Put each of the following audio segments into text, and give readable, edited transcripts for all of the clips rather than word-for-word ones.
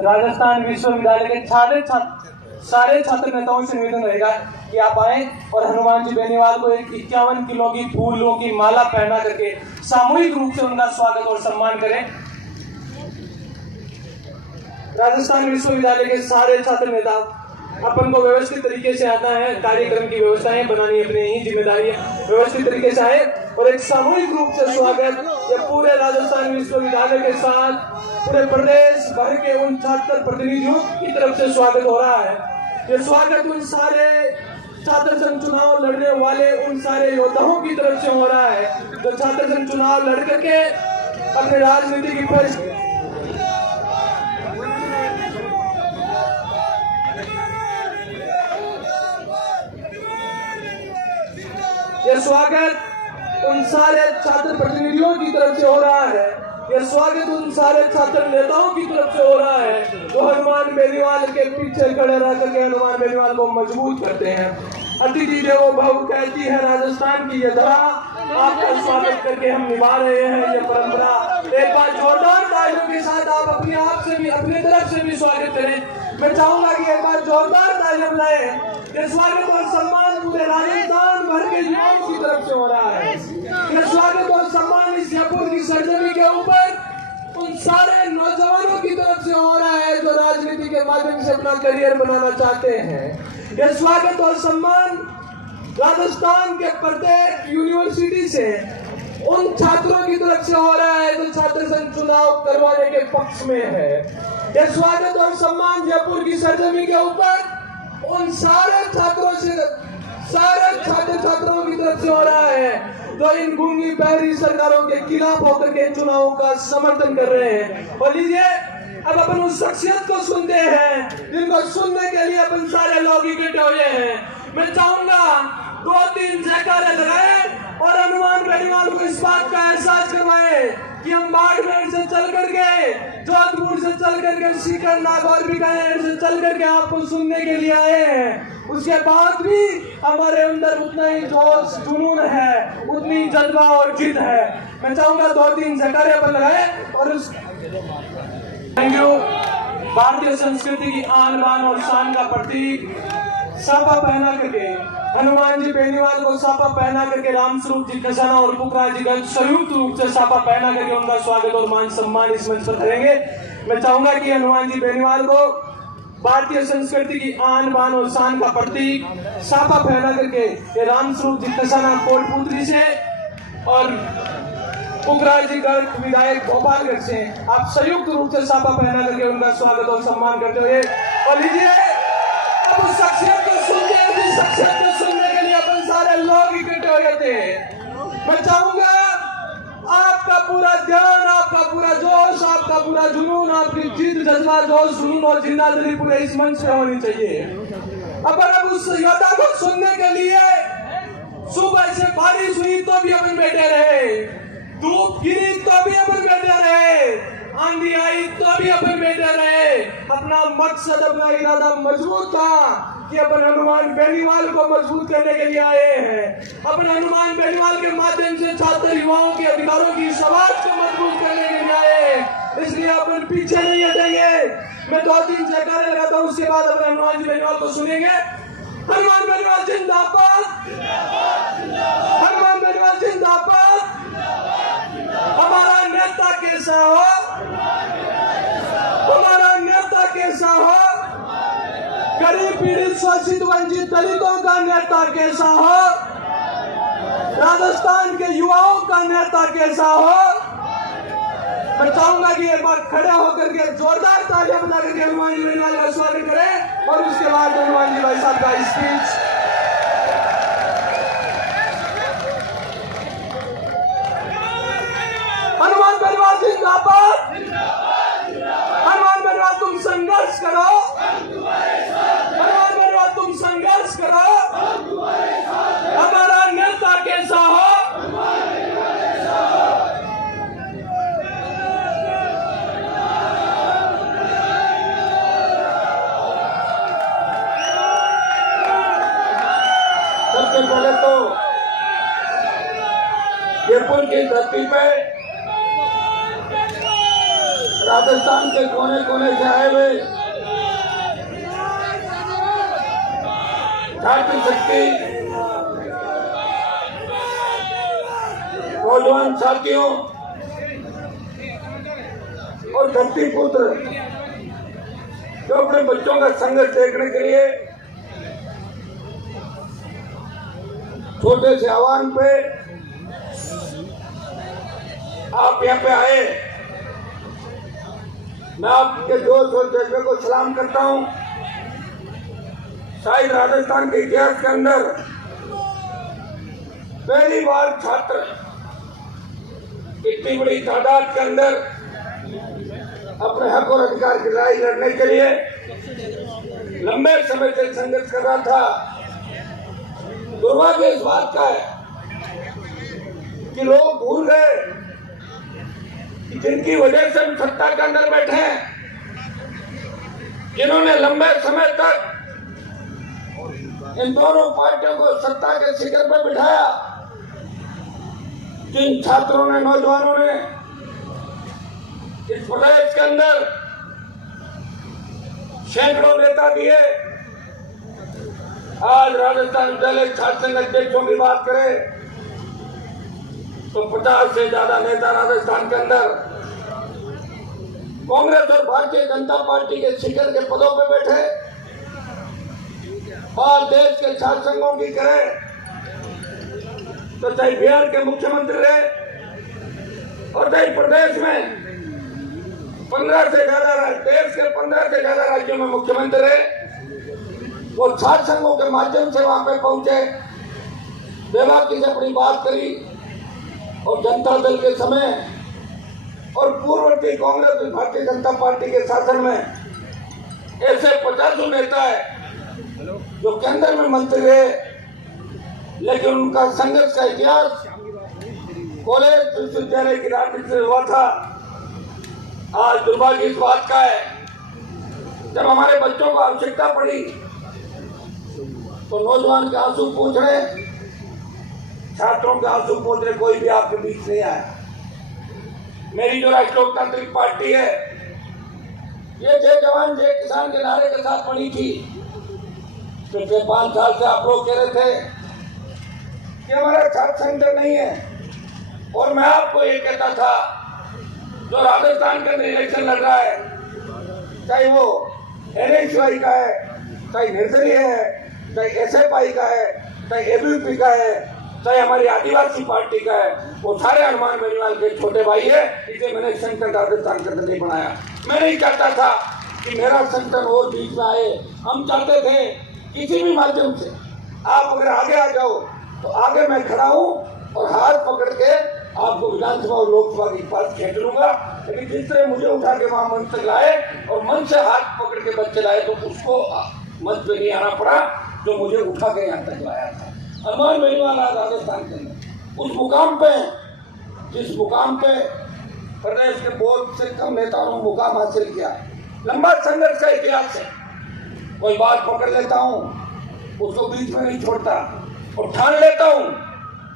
राजस्थान विश्वविद्यालय के सारे छात्र नेताओं से निवेदन रहेगा कि आप आए और हनुमान जी बेनीवाल को एक 51 किलो की फूलों की माला पहना करके सामूहिक रूप से उनका स्वागत और सम्मान करें। राजस्थान विश्वविद्यालय के सारे छात्र नेता अपन को व्यवस्थित तरीके से आता है, कार्यक्रम की व्यवस्थाएं बनानी अपनी ही जिम्मेदारी है। व्यवस्थित तरीके से आए और एक सामूहिक रूप से स्वागत ये पूरे राजस्थान विश्वविद्यालय के साथ पूरे प्रदेश भर के उन छात्र प्रतिनिधियों की तरफ से स्वागत हो रहा है। ये स्वागत उन सारे छात्र संघ चुनाव लड़ने वाले उन सारे योद्धाओं की तरफ से हो रहा है जो छात्र संघ चुनाव लड़ करके अपने राजनीति की फर्ज ये स्वागत उन सारे छात्र प्रतिनिधियों की तरफ से हो रहा है। यह स्वागत उन सारे छात्र नेताओं की तरफ से हो रहा है जो हनुमान बेनीवाल के पीछे खड़े रह करके हनुमान बेनीवाल को मजबूत करते हैं। अतिथि देवो भव कहती है राजस्थान की यह धरा, आपका स्वागत करके हम निभा रहे हैं ये परंपरा। एक बार जोरदार तालियों के साथ आप अपने आप से भी अपनी तरफ से भी स्वागत करें। मैं चाहूंगा कि एक बार जोरदार तालियां बुलाएं। ये स्वागत और सम्मान पूरे राजस्थान भर के युवाओं की तरफ से हो रहा है। ये स्वागत और सम्मान इस जयपुर की सरजमी के ऊपर उन सारे नौजवानों की तरफ से हो रहा है जो राजनीति के माध्यम से अपना करियर बनाना चाहते हैं। ये स्वागत और सम्मान राजस्थान के प्रत्येक यूनिवर्सिटी से उन छात्रों की तरफ से हो रहा है जो छात्र संघ चुनाव करवाने के पक्ष में है। यह स्वागत और सम्मान जयपुर की सरजमी के ऊपर उन सारे छात्रों से सारे छात्रों की तरफ से हो रहा है जो इन गूंगी बहरी सरकारों के खिलाफ होकर के चुनावों का समर्थन कर रहे हैं। और लीजिए अब अपन उस शख्सियत को सुनते हैं जिनको सुनने के लिए अपन सारे लोग इकट्ठे हुए हैं। मैं चाहूंगा 2-3 जयकारे लगाएं और हनुमान बेनीवाल को इस बात का एहसास करवाएं कि हम बाड़मेर से चल करके जोधपुर से चल करके सीकर नागौर बीकानेर से चल करके आपको सुनने के लिए आए हैं। उसके बाद भी हमारे अंदर उतना ही जोश जुनून है, उतनी जज्बा और जिद है। मैं चाहूंगा 2-3 जयकारे अपन लगाएं और उस थैंक यू। भारतीय संस्कृति की आन बान और शान का प्रतीक साफा पहना करके हनुमान जी बेनीवाल को साफा पहना करके रामस्वरूप जी खजाना और पुखराज जी का संयुक्त रूप से साफा पहना करके उनका स्वागत और मान सम्मान इस मंच पर करेंगे। मैं चाहूंगा कि हनुमान जी बेनीवाल को भारतीय संस्कृति की आन बान और शान का प्रतीक साफा पहना करके ये रामस्वरूप जी खजाना कोटपुतली से और पुखराज जी गर्ग विधायक गोपालगढ़ से आप संयुक्त रूप से साफा पहना करके उनका स्वागत और सम्मान करते हुए और लीजिए अब उस शख्सियत को सुनने के लिए अपन सारे लोग इकट्ठे हो गए थे। मैं चाहूंगा आपका पूरा ध्यान, आपका पूरा जोश, आपका पूरा जुनून, आपकी जिद जज्बा जोश जुनून और जिंदादिली पूरे इस मंच पे होनी चाहिए। अब उस योद्धा को सुनने के लिए सुबह से बारिश हुई तो भी अपन बैठे रहे, धूप गिरी तो भी अपन बैठे रहे, आंधी आई तो भी अपन बैठे रहे। अपना मकसद अपना इरादा मजबूत था कि अपन हनुमान बेनीवाल को मजबूत करने के लिए आए हैं। अपन हनुमान बेनीवाल के माध्यम से छात्र युवाओं के अधिकारों की आवाज को मजबूत करने के लिए आए हैं, इसलिए अपन पीछे नहीं हटेंगे। मैं 2-3 जयकारे लगाता हूँ, उसके बाद अपन हनुमान जी बेनीवाल को सुनेंगे। हनुमान बेनीवाल जिंदाबाद, हनुमान बेनीवाल जिंदाबाद। हमारा नेता कैसा हो, हमारा नेता कैसा हो, गरीब पीड़ित शोषित वंचित दलितों का नेता कैसा हो, राजस्थान के युवाओं का नेता कैसा हो। मैं चाहूंगा कि एक बार खड़े होकर के जोरदार तालियां बजा करके हनुमान जी बेनीवाल का स्वागत करें और उसके बाद हनुमान जी भाई साहब का स्पीच। हनुमान बेनीवाल जिंदाबाद, हनुमान बेनीवाल तुम संघर्ष करो, हनुमान बेनीवाल तुम संघर्ष करो। हमारा नेता कैसा हो, सबसे पहले तो जयपुर की धरती पे राजस्थान के कोने कोने से आए हुए छात्र शक्ति नौजवान साथियों और धरती पुत्र जो अपने बच्चों का संघर्ष देखने के लिए छोटे से आह्वान पे आप यहाँ पे आए, मैं आपके जोश और जज्बे को सलाम करता हूँ। शायद राजस्थान के इतिहास के अंदर पहली बार छात्र इतनी बड़ी तादाद के अंदर अपने हक और अधिकार की लड़ाई लड़ने के लिए लंबे समय से संघर्ष कर रहा था। दुर्भाग्य इस बात का है कि लोग भूल गए कि जिनकी वजह से हम सत्ता के अंदर बैठे हैं, जिन्होंने लंबे समय तक इन दोनों पार्टियों को सत्ता के शिखर पर बिठाया, जिन छात्रों ने, नौजवानों ने इस प्रदेश के अंदर सैकड़ों नेता दिए। आज राजस्थान दलित छात्र संघ अध्यक्षों की बात करें तो 50 से ज्यादा नेता राजस्थान के अंदर कांग्रेस और भारतीय जनता पार्टी के शिखर के पदों पर बैठे। और देश के छात्र संघों की करें तो चाहे बिहार के मुख्यमंत्री रहे और चाहे प्रदेश में 15 से ज्यादा, देश के 15 से ज्यादा राज्यों में मुख्यमंत्री रहे, वो छात्र संघों के माध्यम से वहां पे पहुंचे, बेबाकी से अपनी बात करी। और जनता दल के समय और पूर्ववर्ती कांग्रेस और भारतीय जनता पार्टी के शासन में ऐसे 50 नेता है जो केंद्र में मंत्री रहे, लेकिन उनका संघर्ष का इतिहास कॉलेज विश्वविद्यालय की राजनीति से हुआ था। आज दुर्भाग्य इस बात का है, जब हमारे बच्चों को आवश्यकता पड़ी तो नौजवान के आंसू पूछ रहे, छात्रों के आंसू पूछ रहे, कोई भी आपके बीच नहीं आया। मेरी जो राष्ट्रीय लोकतांत्रिक पार्टी है, ये जय जवान जय किसान के नारे के साथ बनी थी। पिछले 5 साल से आप लोग कह रहे थे कि हमारा छात्र संगठन नहीं है, और मैं आपको ये कहता था, जो राजस्थान का इलेक्शन लड़ रहा है, चाहे वो NSY का है, चाहे नर्सरी है, चाहे SFI का है, चाहे ABP का है, चाहे हमारी आदिवासी पार्टी का है, वो सारे हनुमान बेनीवाल के छोटे भाई है। इसलिए मैंने संगठन राजस्थान का नहीं बनाया। मैं नहीं चाहता था कि मेरा संगठन और बीच में आए। हम चाहते थे किसी भी माध्यम से आप अगर आगे आ जाओ तो आगे मैं खड़ा हूँ और हाथ पकड़ के आपको विधानसभा और लोकसभा की पास खेच लूंगा। लेकिन जिस तरह मुझे उठा के वहां मंच तक लाए और मंच से हाथ पकड़ के बच्चे लाए, तो उसको मंच पे नहीं आना पड़ा जो मुझे उठा के यहाँ तक लाया था। हनुमान बेनीवाल राजस्थान के अंदर उस मुकाम पे, जिस मुकाम पे प्रदेश के बहुत से कम नेताओं ने मुकाम हासिल किया। लंबा संघर्ष का इतिहास है। कोई बात पकड़ लेता हूँ, उसको बीच में नहीं छोड़ता, और ठान लेता हूँ,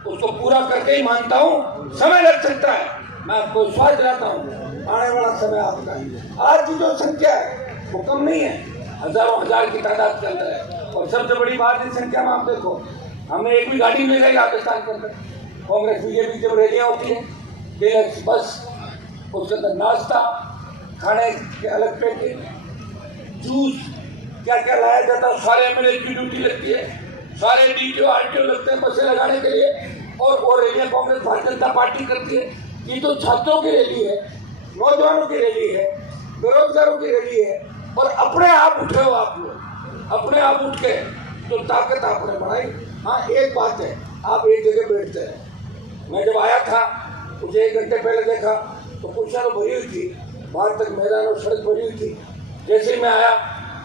उसको पूरा करके ही मानता हूँ। समय लग सकता है, मैं आपको विश्वास दिलाता हूँ, आने वाला समय आपका है। आज की जो संख्या है वो कम नहीं है, हजारों हजार की तादाद के अंदर है। और सबसे बड़ी बात इस संख्या में आप देखो, हमें एक भी गाड़ी मिल गई राजस्थान के अंदर। कांग्रेस बीजेपी जब रैलियां होती है, डेलक्स बस, उसके अंदर नाश्ता, खाने के अलग पैकेट, जूस, क्या क्या लाया जाता है। सारे MLA की ड्यूटी लगती है, सारे DTO RTO लगते हैं बसें लगाने के लिए, और रैलियां कांग्रेस भारतीय जनता पार्टी करती है। ये तो छात्रों की रैली है, नौजवानों की रैली है, बेरोजगारों की रैली है। और अपने आप उठे हो आप लोग, अपने आप उठ के तो ताकत आपने बढ़ाई। हाँ, एक बात है, आप एक जगह बैठते हैं। मैं जब आया था मुझे 1 घंटे पहले देखा तो कुर्सियाँ भरी हुई थी, बाहर तक मैदान और सड़क भरी हुई थी। जैसे ही मैं आया,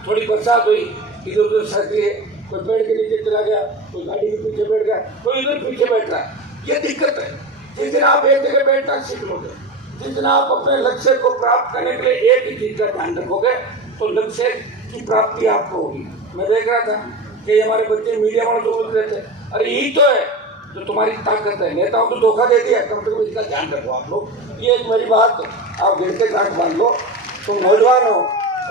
थोड़ी बरसात हुई, इधर उधर सर्दी है, कोई पेड़ के नीचे चला गया, कोई गाड़ी के पीछे बैठ गया, कोई इधर पीछे बैठ रहा है। ये दिक्कत है। जिस दिन आप एक जगह बैठना सीख लोगे, जिस दिन आप अपने लक्ष्य को प्राप्त करने के लिए एक ही चीज का ध्यान रखोगे, तो लक्ष्य की प्राप्ति आपको होगी। मैं देख रहा था कि हमारे बच्चे मीडिया वालों को बोल रहे थे, अरे यही तो है जो तुम्हारी ताकत है। नेताओं को धोखा दे दिया, कम से कम इसका ध्यान रखो आप लोग। ये एक मेरी बात आप गिर के गांठ बांध लो। तुम नौजवान हो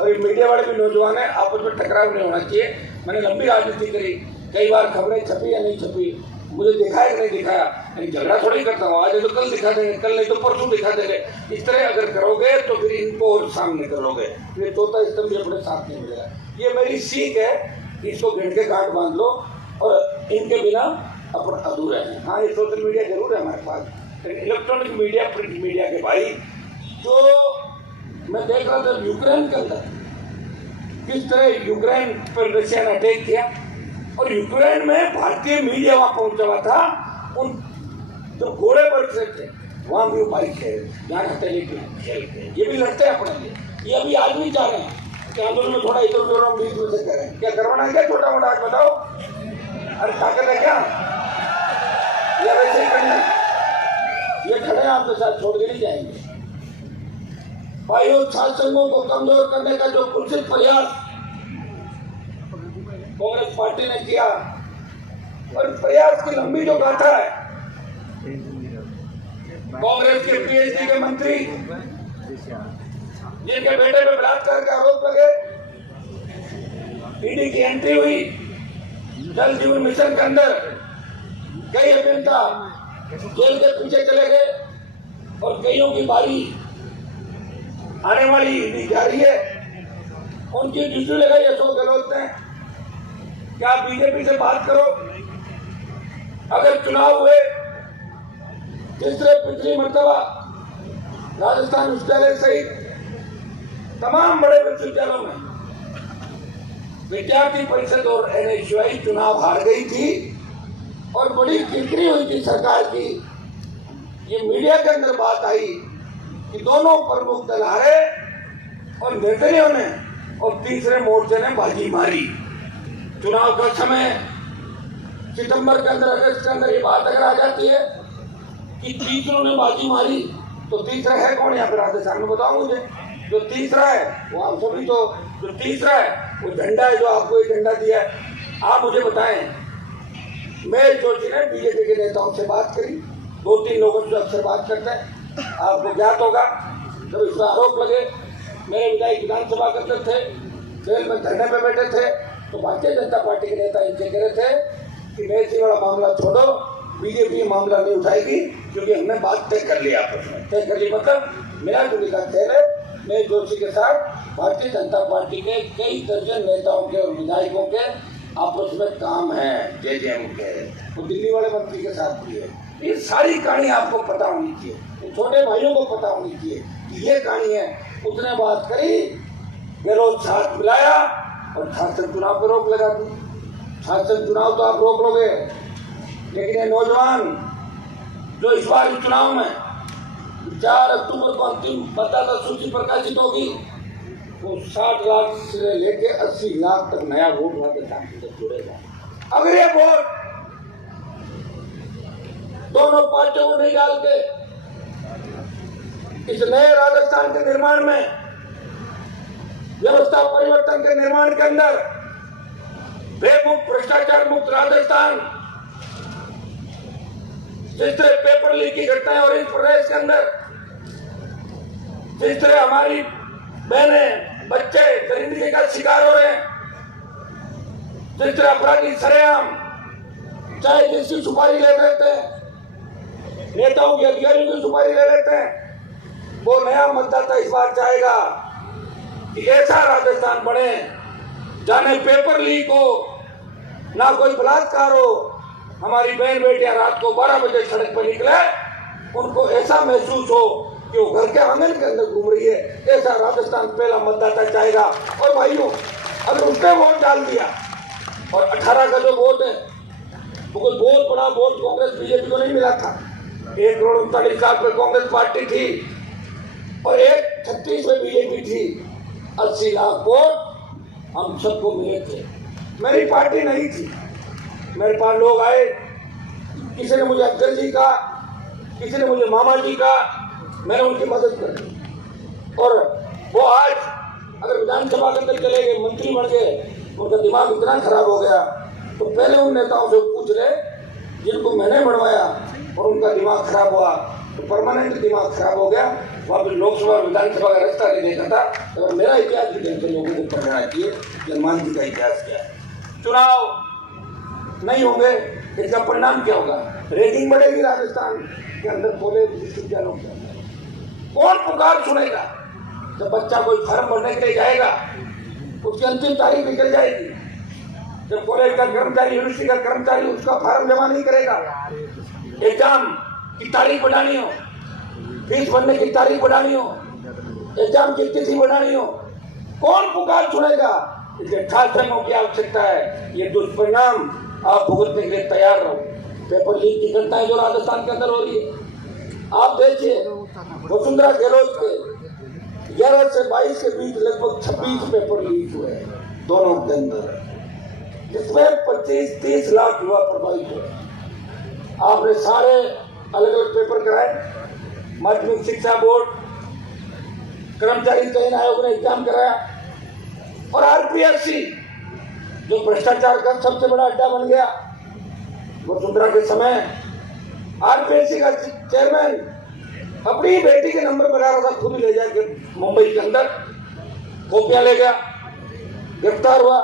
और ये मीडिया वाले भी नौजवान है, आपस में टकराव नहीं होना चाहिए। मैंने लंबी राजनीति करी, कई बार खबरें छपी या नहीं छपी, मुझे दिखाया कि नहीं दिखाया, यानी झगड़ा थोड़ी करता हूँ। आज है तो कल दिखा देंगे, कल नहीं तो परसों दिखा देंगे। इस तरह अगर करोगे तो फिर इनको और सामने करोगे, फिर चौथा स्तंभ भी अपने साथ नहीं मिलेगा। ये मेरी सीख है, इसको गिर के गांठ बांध लो और इनके बिना अपन अधूरे हैं। हाँ, ये सोशल मीडिया जरूर है हमारे पास, लेकिन इलेक्ट्रॉनिक मीडिया, प्रिंट मीडिया के भाई, जो मैं देख रहा था यूक्रेन के अंदर किस तरह यूक्रेन पर रशिया ने अटैक किया और यूक्रेन में भारतीय मीडिया वहां पहुंचा हुआ था। उन जो घोड़े पर से थे वहां भी वो बाइक खेल, यहाँ हथेली खेल के ये भी लड़ते हैं अपने लिए। ये अभी आज भी चाह रहे हैं कि आंदोलन में थोड़ा इधर उधर हम बीच में से करें। क्या करवाना है, क्या छोटा मोटा आज बताओ? अरे ताकत है क्या? या वैसे ही करना? ये खड़े हैं आपके साथ, छोड़ के नहीं जाएंगे। भाइयों, छात्र संघों को कमजोर करने का जो कुत्सित प्रयास कांग्रेस पार्टी ने किया और प्रयास की लंबी जो गाथा है, कांग्रेस के पीएचडी के मंत्री जिनके बेटे पे बलात्कार का आरोप लगे, ईडी की एंट्री हुई, जल जीवन मिशन के अंदर कई अभियंता जेल के पीछे चले गए और कईयों की बारी आने वाली जा रही है। उनकी ड्यूटी लगाई अशोक गहलोत ने, क्या बीजेपी से बात करो। अगर चुनाव हुए तीसरे पिछली मर्तबा राजस्थान विश्वविद्यालय सहित तमाम बड़े विश्वविद्यालयों में विद्यार्थी परिषद और एनएसयूआई चुनाव हार गई थी और बड़ी किरकिरी हुई थी सरकार की। ये मीडिया के अंदर बात आई कि दोनों प्रमुख दल हारे और निर्दलीयों ने और तीसरे मोर्चे ने बाजी मारी। चुनाव का समय सितंबर के अंदर, अगस्त के अंदर ये बात अगर आ जाती है कि तीसरों ने बाजी मारी, तो तीसरा है कौन यहाँ पे राजस्थान में? बताओ मुझे। जो तीसरा है वो आप सभी, तो जो तीसरा है वो झंडा है जो आपको एक झंडा दिया है। आप मुझे बताएं, मेल जोशी ने बीजेपी के नेताओं से बात करी, 2-3 लोगों से अक्सर बात करते हैं, आपको ज्ञात होगा। जब इस पर आरोप लगे, मेरे विधायक विधानसभा के अंदर थे, जेल में धरने पे बैठे थे, तो भारतीय जनता पार्टी के नेता इनसे कह रहे थे कि मेरे से बड़ा मामला छोड़ो, बीजेपी ये मामला नहीं उठाएगी क्योंकि हमने बात तय कर लिया। आपस में तय कर ली मतलब मिला जुली का खेल है। मेरे जोशी के साथ भारतीय जनता पार्टी के कई दर्जन नेताओं के और विधायकों के आपस में काम है, जेजेएम के, वो दिल्ली वाले मंत्री के साथ भी है। ये सारी कहानी आपको पता होनी चाहिए, छोटे भाइयों को पता होनी चाहिए कि ये कहानी है। उसने बात करी, गहलोत साथ मिलाया और शासन चुनाव पर रोक लगा दी। शासन चुनाव तो आप रोक लोगे, लेकिन ये नौजवान जो इस बार चुनाव में 4 अक्टूबर को अंतिम मतदाता सूची प्रकाशित होगी, वो 60 लाख से लेके 80 लाख तक नया वोट वाले साथी से जुड़ेगा। अगर ये वोट दोनों पार्टियों को नहीं डाल के इस नए राजस्थान के निर्माण में, व्यवस्था परिवर्तन के निर्माण के अंदर, बेमुक्त भ्रष्टाचार मुक्त राजस्थान, जिस तरह पेपर लीक की घटनाएं और इस प्रदेश के अंदर जिस तरह हमारी बहनें बच्चे दरिंदगी का शिकार हो रहे हैं, जिस तरह अपराधी सरेआम चाहे जिसकी सुपारी ले लेते हैं, नेताओं के अधिकारियों की सुपारी ले लेते हैं, वो नया मतदाता इस बार चाहेगा कि ऐसा राजस्थान बने जाने पेपर लीक हो, ना कोई बलात्कार हो, हमारी बहन बेटियां रात को 12 बजे सड़क पर निकले, उनको ऐसा महसूस हो कि वो घर के आंगन के अंदर घूम रही है। ऐसा राजस्थान पहला मतदाता चाहेगा। और भाइयों, अगर उसने वोट डाल दिया और 18 का जो वोट है वो कोई बहुत बड़ा वोट कांग्रेस बीजेपी को नहीं मिला था। 1,39,00,000 पे कांग्रेस पार्टी थी और 1,36 में बीजेपी थी। 80 लाख वोट हम सबको मिले थे। मेरी पार्टी नहीं थी, मेरे पास लोग आए, किसी ने मुझे अक्सर जी का, किसी ने मुझे मामा जी का, मैंने उनकी मदद कर दी। और वो आज अगर विधानसभा के अंदर चले गए, मंत्री बन गए, उनका दिमाग इतना खराब हो गया, तो पहले उन नेताओं से पूछ ले जिनको मैंने बढ़वाया और उनका दिमाग खराब हुआ तो परमानेंट दिमाग खराब हो गया। वहाँ पर लोकसभा विधानसभा का रास्ता नहीं देखा था। अगर मेरा इतिहास भी ढंग से लोगों को पढ़ना चाहिए कि हनुमान जी का इतिहास क्या है। चुनाव नहीं होंगे, इसका परिणाम क्या होगा? रेटिंग बढ़ेगी राजस्थान के अंदर कॉलेज विश्वविद्यालयों के अंदर। कौन पुकार सुनेगा? जब बच्चा कोई फॉर्म भरने के लिए जाएगा उसकी अंतिम तारीख निकल जाएगी। जब कॉलेज का कर्मचारी, यूनिवर्सिटी का कर्मचारी उसका फॉर्म जमा नहीं करेगा, एग्जाम की तारीख बढ़ानी हो, फीस भरने की तारीख बढ़ानी हो, एग्जाम की तिथि बढ़ानी हो, कौन पुकार सुनेगा? इसलिए छात्रों की आवश्यकता है। ये दुष्परिणाम आप भुगतने के लिए तैयार रहो। पेपर लीक की घटनाएं जो राजस्थान के अंदर हो रही है, आप देखिए वसुंधरा गहलोत के 11 से 22 के बीच लगभग 26 पेपर लीक हुए दोनों के अंदर, जिसमें 25-30 लाख युवा प्रभावित हुए। आपने सारे अलग अलग पेपर कराए, माध्यमिक शिक्षा बोर्ड, कर्मचारी चयन आयोग ने एग्जाम कराया और आरपीएससी जो भ्रष्टाचार का सबसे बड़ा अड्डा बन गया वसुंधरा के समय, आरपीएससी का चेयरमैन अपनी बेटी के नंबर बना रहा था, खुद ले जाके मुंबई के अंदर कॉपियां ले गया, गिरफ्तार हुआ,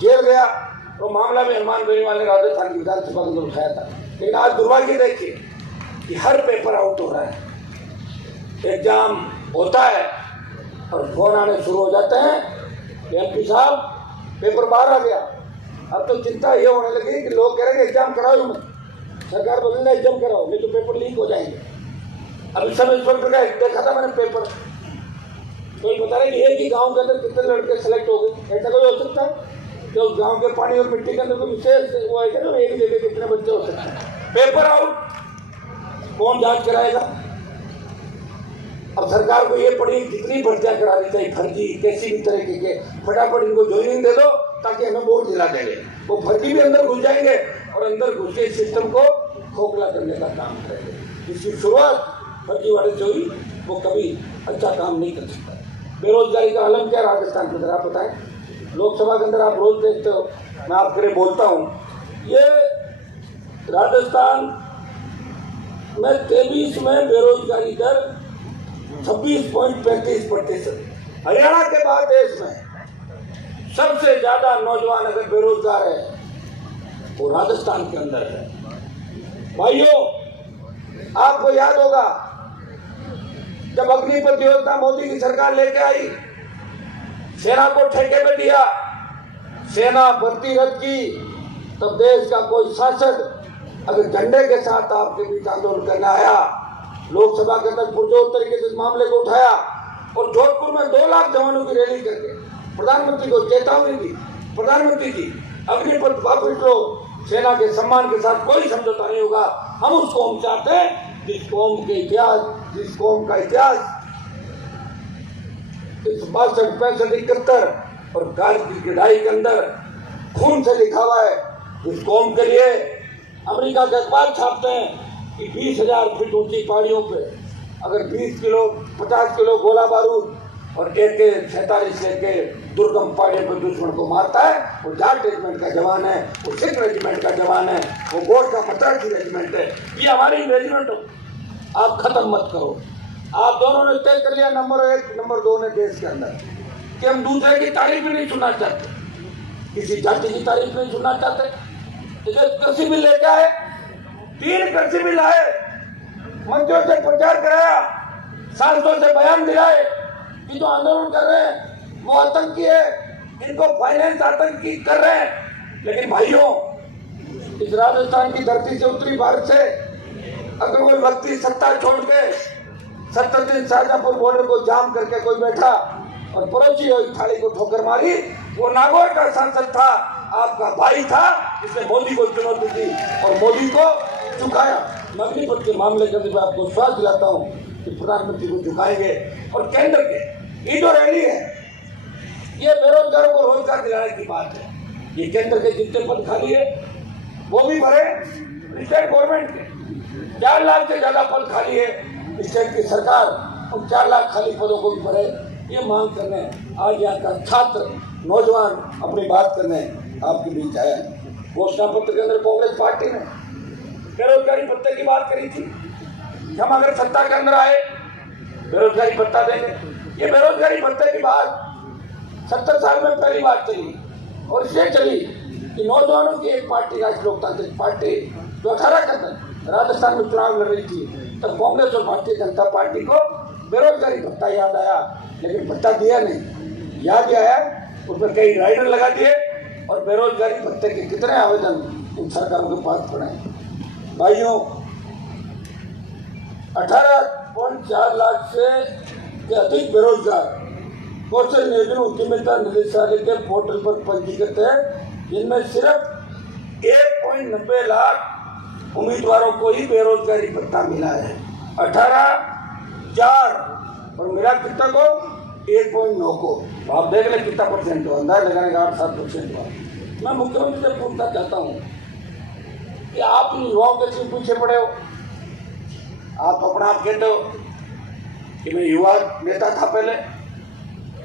जेल गया। तो मामला में हनुमान बेनीवाल ने राजस्थान की विधानसभा को उठाया था। लेकिन आज दुर्भाग्य देखिए कि हर पेपर आउट हो रहा है। एग्जाम होता है और फोन आने शुरू हो जाते हैं, एमपी साहब पेपर बाहर आ गया। अब तो चिंता ये होने लगी कि लोग कह रहे हैं एग्जाम कराओ, मैं सरकार बोलेगा एग्जाम कराओ, नहीं तो पेपर लीक हो जाएंगे। अभी सब इंस्पेक्टर का देखा था मैंने पेपर, तो ये बता रहे कि एक ही गांव के अंदर कितने लड़के सेलेक्ट हो गए। ऐसा कोई हो सकता है? जो गांव के पानी और मिट्टी के अंदर कोई विशेष वो है ना, एक जगह कितने बच्चे हो सकते हैं? पेपर आउट, कौन जांच कराएगा? अब सरकार को ये पड़ी जितनी भर्तियां करानी चाहिए फर्जी किसी भी तरीके के, फटाफट इनको ज्वाइनिंग दे दो ताकि हमें वोट दिला देंगे। वो फर्जी भी अंदर घुस जाएंगे और अंदर घुस के सिस्टम को खोखला करने का काम करेंगे। इसकी शुरुआत फर्जी वाले से हुई, वो कभी अच्छा काम नहीं कर सकता। बेरोजगारी का आलम क्या राजस्थान के अंदर आप बताएं? लोकसभा के अंदर आप रोज देखते हो, मैं आपके लिए बोलता हूँ, ये राजस्थान में 23 में बेरोजगारी दर 26.35%। हरियाणा के बाद देश में सबसे ज्यादा नौजवान अगर बेरोजगार है वो राजस्थान के अंदर है। भाइयों, आपको याद होगा जब अग्निपथ योजना मोदी की सरकार लेके आई, सेना को ठेके में दिया, सेना भर्ती रद्द की, तब देश का कोई शासक अगर झंडे के साथ आपके बीच आंदोलन करने आया, लोकसभा के अंदर पुरजोर तरीके से इस मामले को उठाया और जोधपुर में 2 लाख जवानों की रैली करके प्रधानमंत्री को चेतावनी दी, प्रधानमंत्री जी अग्निपथ वापस लो, सेना के सम्मान के साथ कोई समझौता नहीं होगा। हम उस कौम चाहते हैं जिस कौम के इतिहास, जिस कौम का इतिहास इस 62, 65, 71 और कारगिल की लड़ाई के अंदर खून से लिखा हुआ है। इस कौम के लिए अमेरिका के अखबार छापते हैं कि 20,000 फीट ऊंची पहाड़ियों पे अगर 20 किलो 50 किलो गोला बारूद और AK-47 लेके दुर्गम पहाड़ियों पर दुश्मन को मारता है, वो जाट रेजिमेंट का जवान है, वो सिख रेजिमेंट का जवान है, वो गोड का मद्रासी रेजिमेंट है। ये हमारी रेजिमेंट हो, आप खत्म मत करो। आप दोनों ने तय कर लिया नंबर 1 नंबर 2 ने देश के अंदर कि हम दूसरे की तारीफ भी नहीं सुनना चाहते, किसी जाति की तारीफ नहीं सुनना चाहते। कृषि बिल लेके आए, 3 कृषि बिल आए, मंत्रियों से प्रचार कराया, सांसदों से बयान दिलाए कि जो आंदोलन कर रहे हैं वो आतंकी है, इनको फाइनेंस आतंकी कर रहे हैं। लेकिन भाइयों, इस राजस्थान की धरती से उत्तरी भारत से अगर कोई व्यक्ति सत्ता छोड़ के 70 दिन शाहजहांपुर बॉर्डर को जाम करके कोई बैठा और पड़ोसी हुई थाली को ठोकर मारी, वो नागौर का सांसद था, आपका भाई था, इसने मोदी को चुनौती दी और मोदी को झुकाया। अग्निपथ के मामले के अंदर आपको विश्वास दिलाता हूँ कि प्रधानमंत्री को झुकाएंगे। और केंद्र के ये जो रैली है, ये बेरोजगारों को रोजगार दिलाने की बात है। ये केंद्र के जितने पद खाली है वो भी भरे, स्टेट गवर्नमेंट के 4 लाख से ज्यादा पद खाली है स्टेट की सरकार, और 4 लाख खाली पदों को भी भरे। ये मांग करने आज यहाँ का छात्र नौजवान अपनी बात करने आपके बीच आया। घोषणा पत्र के अंदर कांग्रेस पार्टी ने बेरोजगारी भत्ते की बात करी थी कि हम अगर सत्ता के अंदर आए बेरोजगारी भत्ता देंगे। ये बेरोजगारी भत्ते की बात 70 साल में पहली बात चली और इसलिए चली कि नौजवानों की एक पार्टी, राष्ट्रीय लोकतांत्रिक पार्टी, जो 18 के अंदर राजस्थान में चुनाव लड़ रही थी, तब कांग्रेस और भारतीय जनता पार्टी को बेरोजगारी भत्ता याद आया, लेकिन भत्ता दिया नहीं। याद आया उसमें कई राइडर लगा दिए और बेरोजगारी भत्ते के कितने आवेदन इन सरकारों के पास पड़े। भाइयों, 18.4 लाख से अधिक बेरोजगार कौशल नियोजन उद्यमिता निदेशालय के पोर्टल पर पंजीकृत है, जिनमें सिर्फ 1.90 लाख उम्मीदवारों को ही बेरोजगारी भत्ता मिला है। 18.4 और मिला कितना को 1.9 को। आप देख लें कितना परसेंट हो, अंदाज लगाने का 8-7% हुआ। मैं मुख्यमंत्री से पूछना चाहता हूँ कि आप इन युवाओं के क्यों पीछे पड़े हो? आप अपना आप कहते हो कि मैं युवा नेता था, पहले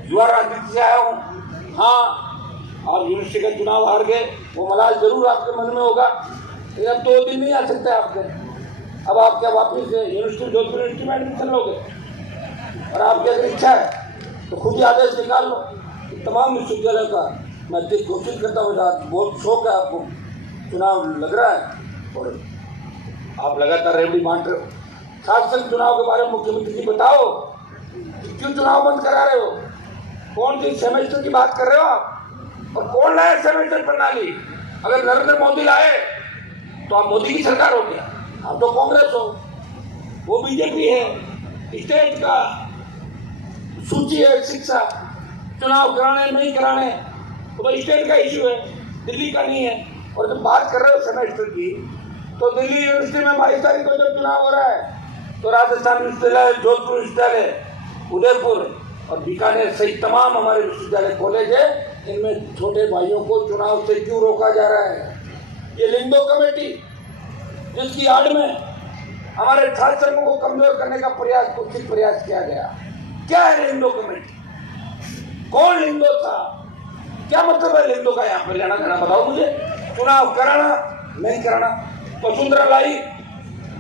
युवा राजनीति से आया हूँ। हाँ, आप यूनिवर्सिटी का चुनाव हार गए, वो मलाल जरूर आपके मन में होगा, लेकिन अब 2 दिन नहीं आ सकते आपके। अब आप क्या वापिस यूनिवर्सिटी, जोधपुर यूनिवर्सिटी में एडमिशन लोगे? और आपकी अगर इच्छा है तो खुद ही आदेश निकाल लो। तमाम विश्वविद्यालय का मैं कोशिश करता हूँ, बहुत शौक है आपको, चुनाव लग रहा है और आप लगातार रेवड़ी बांट रहे हो। शासन चुनाव के बारे में मुख्यमंत्री जी बताओ, क्यों चुनाव बंद करा रहे हो? कौन सी सेमेस्टर की बात कर रहे हो आप? और कौन लाए सेमेस्टर प्रणाली? अगर नरेंद्र मोदी लाए तो आप मोदी की सरकार हो गया, आप तो कांग्रेस हो, वो बीजेपी है। स्टेट का सूची है शिक्षा, चुनाव कराने नहीं कराने तो भाई स्टेट का इश्यू है, दिल्ली का नहीं है। और जब बात कर रहे हो सेमेस्टर की, तो दिल्ली यूनिवर्सिटी में 22 तारीख को जब चुनाव हो रहा है, तो राजस्थान विश्वविद्यालय, जोधपुर विश्वविद्यालय, उदयपुर और बीकानेर सहित तमाम हमारे विश्वविद्यालय कॉलेज है, इनमें छोटे भाइयों को चुनाव से क्यों रोका जा रहा है? ये लिंगदो कमेटी जिसकी आड़ में हमारे छात्र संघों को कमजोर करने का कुछ प्रयास किया गया। क्या है लिंगदो कमेटी? कौन लिंगदो था? क्या मतलब है लिंगदो का? यहाँ पे लेना देना बताओ मुझे। चुनाव कराना नहीं कराना, वसुंधरा लाई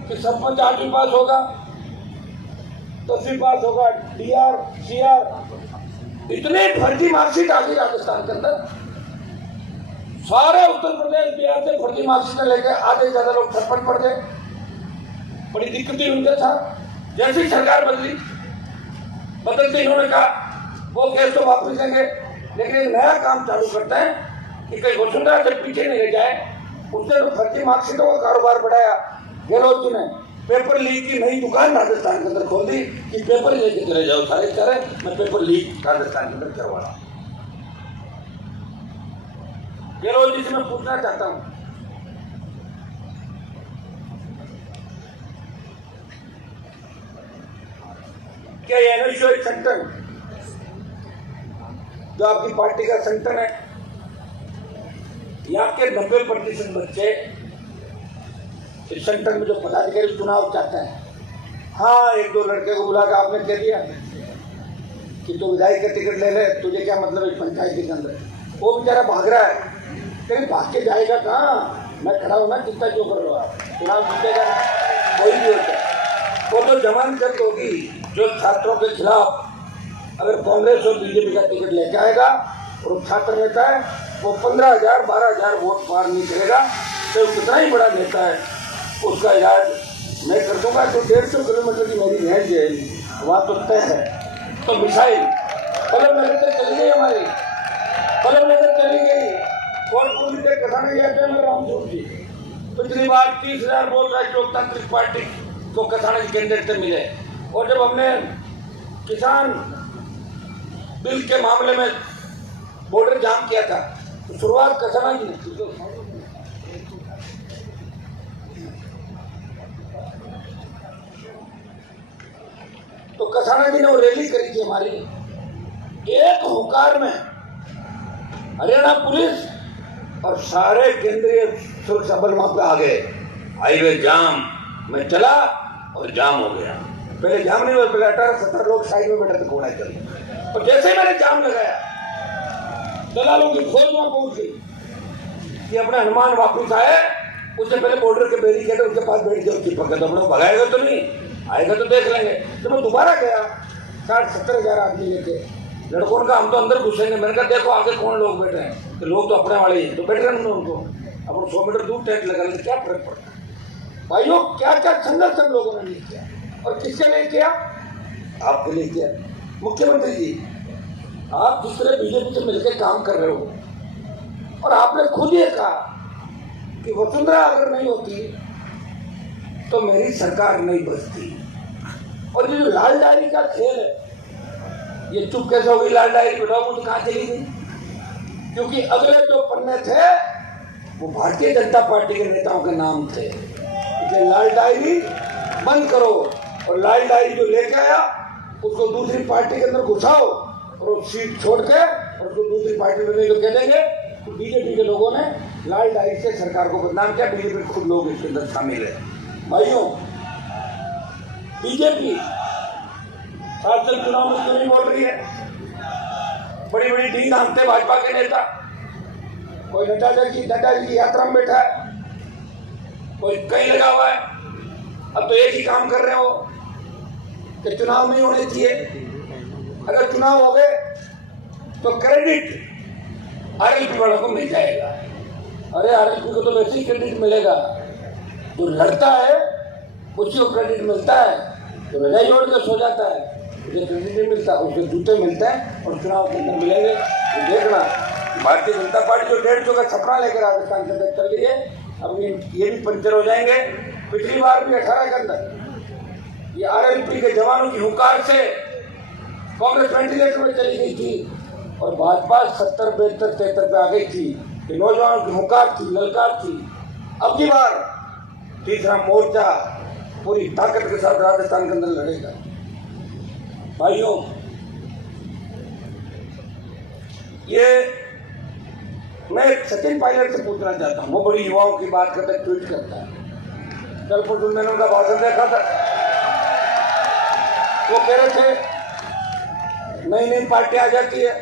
कि सरपंच 8वीं पास होगा, 10वीं पास होगा, DR, CR, इतने फर्जी मार्कशीट आ गई राजस्थान के अंदर। सारे उत्तर प्रदेश, बिहार से फर्जी मार्कशीट लेकर आधे ज्यादा लोग छप्पन पड़ गए। बड़ी दिक्कतें उनके साथ। जैसी सरकार बदलते इन्होंने कहा वो केस तो वापस लेंगे, लेकिन एक नया काम चालू करते हैं कि कहीं वसुंधरा से पीछे नहीं रह जाए। उसने तो फर्जी मार्कशीटों का कारोबार बढ़ाया। गहलोत जी ने पेपर लीक की नई दुकान राजस्थान के अंदर खोल दी कि पेपर लेके चले जाओ सारे, मैं पेपर लीक राजस्थान के अंदर करवा रहा हूं। गहलोत जी से मैं पूछना चाहता हूं, क्या ये एनएसयूआई संगठन जो आपकी पार्टी का संगठन है, यहाँ के 90% बच्चे इस संगठन में जो पदाधिकारी चुनाव चाहते हैं, हाँ 1-2 लड़के को बुला के आपने कह दिया कि तो विधायक का टिकट ले ले, तुझे क्या मतलब है पंचायत के अंदर? वो बेचारा भाग रहा है, कहीं भाग के जाएगा कहाँ? मैं खड़ा हूँ ना, चिंता क्यों कर रहे हो आप? चुनाव जीतेगा कोई भी होता है। वो तो जमानत जब्त होगी जो छात्रों के खिलाफ अगर कांग्रेस और बीजेपी का टिकट लेके आएगा और छात्र नेता है, वो 15,000-12,000 वोट पार नहीं करेगा, तो कितना ही बड़ा नेता है, उसका इलाज मैं कर दूंगा। तो 150 किलोमीटर की मेरी रेंज है, वहाँ तो तय है। तो मिसाइल पलम नगर तक चली गई, हमारी पलम नगर चली गई और पूरी तरह कसाने गया मेरे रामसूर जी। पिछली बार 30,000 वोट राष्ट्रीय लोकतांत्रिक पार्टी को कसाने के कैंडिडेट से मिले, और जब हमने किसान बिल के मामले में बॉर्डर जाम किया था तो शुरुआत कसाना जी ने। तो कसाना जी ने वो रैली करी थी हमारी, एक हुंकार में हरियाणा पुलिस और सारे केंद्रीय सुरक्षा बल वहां पे आ गए। हाईवे जाम में चला और जाम हो गया। पहले जाम नहीं हुआ, पहले 18-17 लोग साइड में बैठे थे घोड़ा चल। और जैसे ही मैंने जाम लगाया, दलालों की फौज वहां पहुंच गई कि अपने हनुमान वापस आए उससे पहले बॉर्डर के बैरिकेड उसके पास बैठ गया, चिपक गया, तो हम लोग भगाएगा तो नहीं, आएगा तो देख लेंगे। तो मैं दोबारा गया 60-70 हज़ार आदमी लेके, लड़कों का हम तो अंदर घुसेंगे। मैंने कहा देखो आगे कौन लोग बैठे हैं, तो लोग तो अपने वाले ही हैं, तो बैठ रहे हैं उनको, अब 100 मीटर दूर टेंट लगा लेते, क्या फर्क पड़ता है। भाइयों क्या क्या संघर्ष हम लोगों ने नहीं किया, और किसके लिए किया? आपके लिए किया। मुख्यमंत्री जी, आप दूसरे बीजेपी से मिलकर काम कर रहे हो, और आपने खुद ये कहा कि वसुंधरा अगर नहीं होती तो मेरी सरकार नहीं बचती। और ये जो लाल डायरी का खेल है, ये चुप कैसे हो गई लाल डायरी? बताओ मुझे, कहाँ चली गई? क्योंकि अगले जो पन्ने थे वो भारतीय जनता पार्टी के नेताओं के नाम थे। इसलिए लाल डायरी बंद करो, और लाल डायरी जो लेके आया उसको दूसरी पार्टी के अंदर घुसाओ, और वो सीट छोड़ के और उसको दूसरी पार्टी में तो कह देंगे तो बीजेपी के लोगों ने लाल डायरी से सरकार को बदनाम किया। बीजेपी खुद लोग इसके अंदर शामिल है। भाइयों, बीजेपी शासन चुनाव में क्यों नहीं बोल रही है? बड़ी बड़ी टीम हांकते भाजपा के नेता, कोई नड्डा जी की यात्रा में बैठा है, कोई कहीं लगा हुआ है। अब तो एक ही काम कर रहे हो कि चुनाव नहीं होने चाहिए, अगर चुनाव हो गए तो क्रेडिट आरएलपी वालों को मिल जाएगा। अरे आरएलपी को तो वैसे ही क्रेडिट मिलेगा, जो लड़ता है उसी को क्रेडिट मिलता है, तो रजाई ओढ़ के सो जाता है उसे क्रेडिट नहीं मिलता, उसके जूते मिलते हैं और चुनाव के अंदर मिलेंगे। तो देखना, भारतीय जनता पार्टी जो 150 का सपना लेकर राजस्थान के अंदर चल रही है, अब ये भी पंचर हो जाएंगे। पिछली बार भी 18 के अंदर ये आरएलपी के जवानों की हुंकार से कांग्रेस वेंटिलेटर में चली गई थी, और भाजपा 70, 72, 73 पे आ गई थी। कि नौजवानों की हुंकार थी, ललकार थी। अब की बार तीसरा मोर्चा पूरी ताकत के साथ राजस्थान के अंदर लड़ेगा। भाइयों, ये मैं सचिन पायलट से पूछना चाहता हूँ, वो बड़ी युवाओं की बात करता है, ट्वीट करता है। कल परसों मैंने उनका भाषण देखा था, वो कह रहे थे नई नई पार्टी आ जाती है,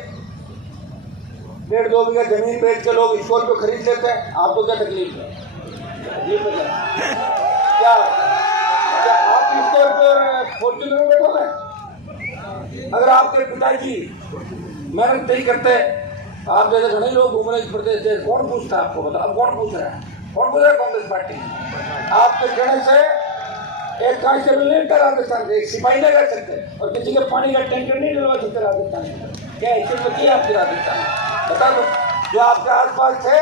1.5-2 बीघा जमीन बेच के लोग स्टॉल पे खरीद लेते हैं। आपको क्या तकलीफ है? क्या आप स्टॉल पर फॉर्च्यूनर में बैठोगे? अगर आपके पिताजी मेहनत नहीं करते, आप जैसे घने लोग घूम रहे इस प्रदेश से, कौन पूछता है आपको? बताओ, अब कौन पूछ रहा है? कौन पूछ रहा है? कांग्रेस पार्टी। आपके कहने से एक कांस्टेबल नहीं कर राजस्थान के, एक सिपाही नहीं कर सकते, और किसी के पानी का टैंकर नहीं डलवा सकते राजस्थान में। क्या हैसियत बची है आपकी राजस्थान में? बता दो। जो आपके आसपास थे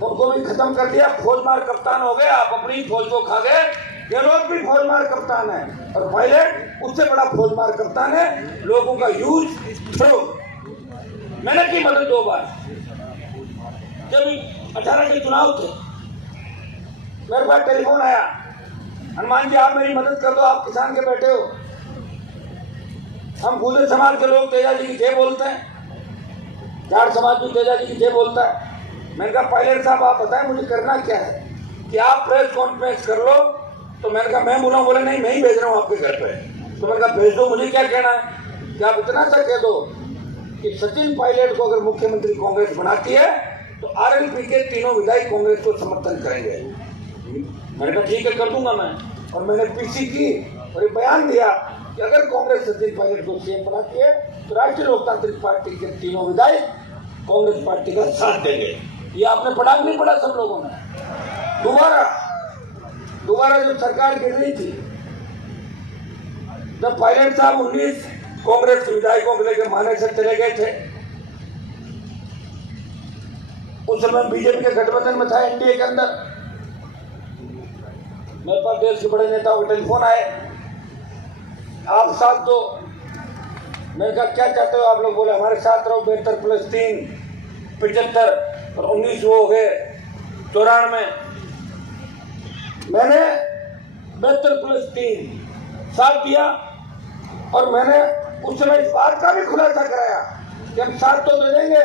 उनको भी खत्म कर दिया, फौजमार कप्तान हो गए, आप अपनी फौज को खा गए। गहलोत भी फौजमार कप्तान है, और पायलट उससे बड़ा फौजमार कप्तान है। लोगों का यूज थ्रो। मैंने की मदद 2 बार, जब 18 के चुनाव थे, मेरे पास टेलीफोन आया, हनुमान जी आप मेरी मदद कर दो, आप किसान के बैठे हो, हम पूरे समाज के लोग तेजा जी की जय बोलते हैं, जाट समाज भी तेजा जी की जय बोलता है। मैंने कहा पायलट साहब आप बताएं मुझे करना क्या है? कि आप प्रेस कॉन्फ्रेंस कर लो। तो मैंने कहा मैं बोला, बोले नहीं मैं ही भेज रहा हूँ आपके घर पे। तो मैंने कहा भेज दो, मुझे क्या कहना है कि आप इतना सा कह दो कि सचिन पायलट को अगर मुख्यमंत्री कांग्रेस बनाती है तो आरएलपी के तीनों विधायक कांग्रेस को समर्थन करेंगे। मैंने कहा ठीक है कर दूंगा मैं, और मैंने पीसी की और एक बयान दिया कि अगर कांग्रेस सचिन पायलट को सीएम बनाती है तो राष्ट्रीय लोकतांत्रिक पार्टी के तीनों विधायक कांग्रेस पार्टी का साथ देंगे। ये आपने पढ़ा नहीं पढ़ा सब लोगों ने? दोबारा जब सरकार गिर रही थी, जब पायलट साहब 19 कांग्रेस के विधायकों को लेकर मानेसर चले गए थे, उस समय बीजेपी के गठबंधन में था, एनडीए के अंदर। मेरे पास देश के बड़े नेताओं के टेलीफोन आए, आप साथ दो। मैंने कहा क्या चाहते हो आप लोग? बोले हमारे साथ रहो। 72 + 3 75 और 19 वो हो गए 94। मैंने 72 + 3 साथ दिया, और मैंने उस समय इस बात का भी खुलासा कराया कि हम साथ तो दे देंगे,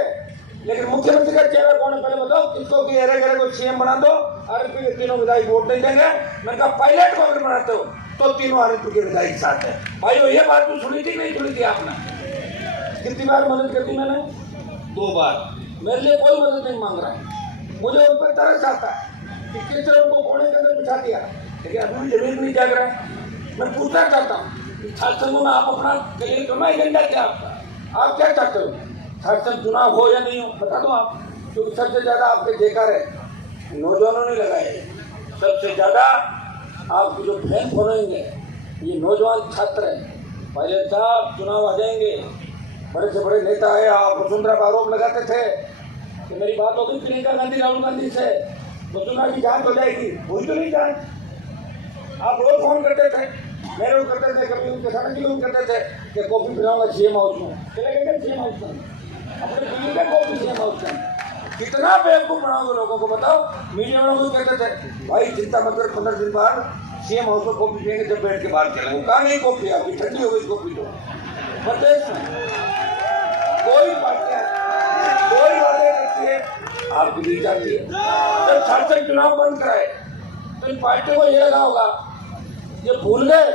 लेकिन मुख्यमंत्री का चेहरा कौन है पहले बताओ किसको? कि अरे गरे को सीएम बना दो, आरएलपी के तीनों विधायक वोट नहीं देंगे। मैंने कहा पायलट को अगर बनाते हो तो तीनों आरएलपी के विधायक साथ है। भाइयों ये बात तो सुनी थी नहीं सुनी थी आपने? कितनी बार मदद कर दी मैंने? 2 बार। मेरे लिए कोई मदद नहीं मांग रहा है, मुझे उन पर तरस आता है। कि किस तरह उनको कोने के अंदर बिठा दिया, लेकिन अभी भी जमीन नहीं जाग रहा है। मैं पूछना चाहता हूँ कि छात्र संघों में आप अपना कमा एजेंडा क्या आपका, आप क्या चाहते हो? छात्र संघ चुनाव हो या नहीं हो बता दो आप, क्योंकि सबसे ज्यादा आपके जेकर है नौजवानों ने लगाए, सबसे ज्यादा आपकी जो फैन फॉलोइंग है ये नौजवान छात्र हैं। पहले साहब चुनाव आ जाएंगे, बड़े से बड़े नेता है, आप वसुंधरा पर आरोप लगाते थे कि मेरी बात होगी प्रियंका गांधी राहुल गांधी से, वसुंधरा की जांच हो जाएगी, हुई तो नहीं जांच। आप रोज फोन करते थे, मेरे को करते थे, कभी उनके साथ लोग करते थे कि कॉफी पिलाऊंगा सीएम हाउस में, चले गए सीएम हाउस में, अपने दिल्ली में कॉफी सीएम हाउस में। कितना बेवकूफ बनाओगे लोगों को बताओ। मीडिया वालों को कहते थे भाई चिंता मत कर, 15 दिन बाद सीएम हाउस में कॉफी पियेंगे जब बैठ के बाहर चलेंगे। कहा नहीं कॉफी, आपकी ठंडी हो गई कॉफी। तो प्रदेश में कोई पार्टियां कोई वादे करती है, आपकी दी जाती है। जब शासन चुनाव बंद कराए तो इन पार्टियों को ये लगा होगा, ये भूल गए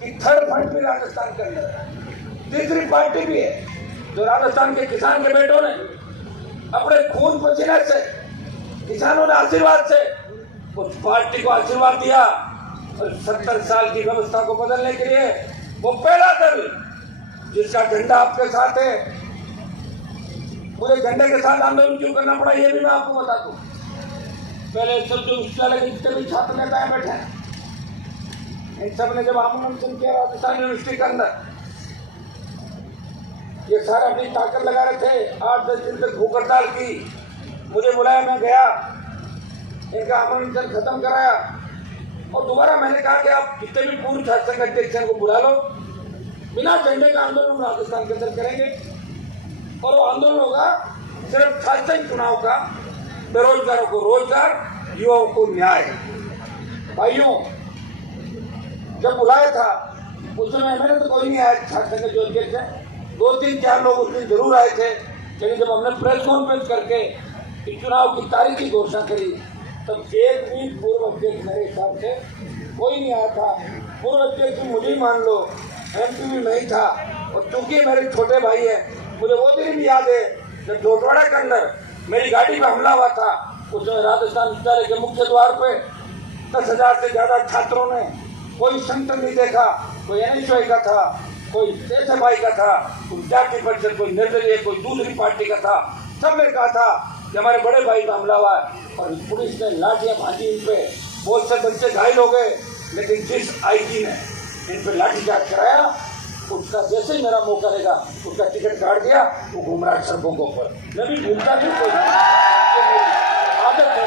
कि थर्ड फ्रंट भी राजस्थान के अंदर है, तीसरी पार्टी भी है जो राजस्थान के किसान के बेटों ने अपने खून पसीने से, किसानों ने आशीर्वाद से उस पार्टी को आशीर्वाद दिया और 70 साल की व्यवस्था को बदलने के लिए वो पहला दल जिसका झंडा आपके साथ है, मुझे झंडे के साथ आंदोलन क्यों करना पड़ा ये भी मैं आपको बता दूं। पहले सब जो विश्वविद्यालय के जितने भी छात्र नेताएं बैठे हैं, इन सब ने जब आमंत्रण किया राजस्थान यूनिवर्सिटी के अंदर, ये सारे अपनी ताकत लगा रहे थे, 8-10 दिन तक भूख हड़ताल की, मुझे बुलाया, मैं गया, इनका आमंत्रण खत्म कराया और दोबारा मैंने कहा कि आप जितने भी पूर्व छात्र संघ अध्यक्ष को बुला लो, बिना झंडे का आंदोलन राजस्थान के अंदर करेंगे और वो आंदोलन होगा सिर्फ छात्र संघ चुनाव का, बेरोजगारों को रोजगार, युवाओं को न्याय। भाइयों जब बुलाया था उस समय मैंने तो कोई नहीं आया, छात्र संघ जो अध्यक्ष है 2-3-4 लोग उस दिन जरूर आए थे, लेकिन जब हमने प्रेस कॉन्फ्रेंस करके इस चुनाव की तारीख की घोषणा करी तब एक भी पूर्व अध्यक्ष मेरे हिसाब से कोई नहीं आया था। पूर्व अध्यक्ष मुझे ही मान लो, एमपी भी नहीं था, और चूंकि मेरे छोटे भाई है, मुझे वो दिन भी याद है जब जोटवाड़ा के अंदर मेरी गाड़ी पर हमला हुआ था। उस समय राजस्थान विद्यालय के मुख्य द्वार पे 10,000 से ज्यादा छात्रों ने, कोई संगठन नहीं देखा, कोई एनएसयूआई का था, कोई देशभाई का था, कोई जाति परिषद, कोई निर्दलीय, कोई दूसरी पार्टी का था, सबने कहा था कि हमारे बड़े भाई का हमला हुआ है और पुलिस ने लाठियां भाजी इन पे, बहुत से बच्चे घायल हो गए, लेकिन जिस आईजी ने इन पे लाठीचार्ज कराया उसका जैसे ही मेरा मौका लगा उसका टिकट काट दिया, वो घूम रहा है सड़कों के ऊपर। मैं भी घूमता नहीं, कोई आदत है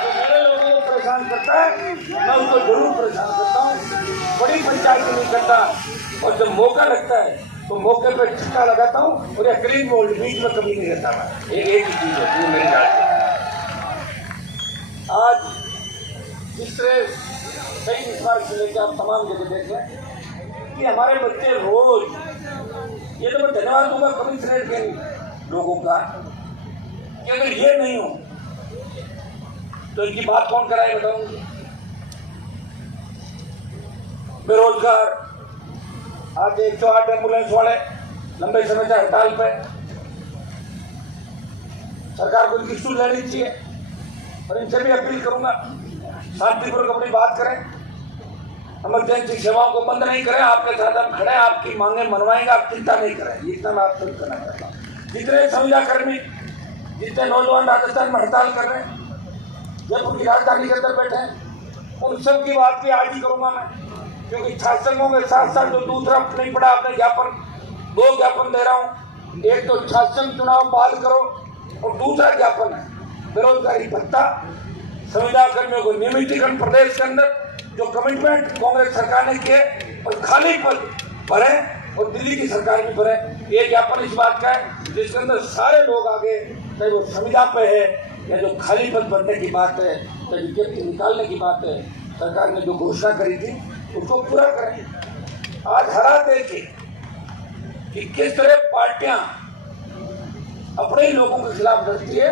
जो मेरे लोगों को परेशान करता है मैं उसको जरूर परेशान करता हूँ, बड़ी पंचायत नहीं करता, और जब मौका लगता है तो मौके पर छिक्का लगाता हूँ और या क्लीन बोल्ड बीच में कभी नहीं रहता मैं। एक ही चीज होती है मेरी गाड़ी। आज इस तरह सही विस्तार से लेकर आप तमाम जगह देख लें कि हमारे बच्चे रोज, ये तो मैं धन्यवाद दूंगा कमिश्नरेट के लोगों का कि अगर ये नहीं हो तो इनकी बात कौन कराए बताऊंगी। बेरोजगार आज 108 एम्बुलेंस वाले लंबे समय से हड़ताल पे, सरकार को इनकी सुन लेनी चाहिए और इनसे भी अपील करूंगा शांतिपूर्वक अपनी बात करें, इमरजेंसी सेवाओं को बंद नहीं करें, आपके साथ हम खड़े, आपकी मांगे मनवाएंगे, आप चिंता नहीं करें। इतना मैं आपसे करना चाहता हूँ। जितने संविदा कर्मी, जितने नौजवान राजस्थान में हड़ताल कर रहे हैं, जयपुर की राजधानी के अंदर बैठे हैं, उन सब की बात भी आज ही करूंगा मैं, क्योंकि छात्र संघों के साथ साथ जो दूसरा नहीं पड़ा आपने ज्ञापन, 2 ज्ञापन दे रहा हूँ। एक तो छात्र संघ चुनाव बहाल करो और दूसरा ज्ञापन है बेरोजगारी भत्ता, संविदा कर्मियों को नियमितीकरण प्रदेश के अंदर जो कमिटमेंट कांग्रेस सरकार ने किए और खाली पद भरे और दिल्ली की सरकार भी भरे। ये ज्ञापन इस बात का है जिसके अंदर सारे लोग आगे, चाहे वो संविदा पे है या जो खाली पद भरने की बात है, चाहे विज्ञप्ति निकालने की बात है, सरकार ने जो घोषणा करी थी उसको पूरा करें। आज हालात देखिए कि किस तरह पार्टियां अपने ही लोगों के खिलाफ लड़ती है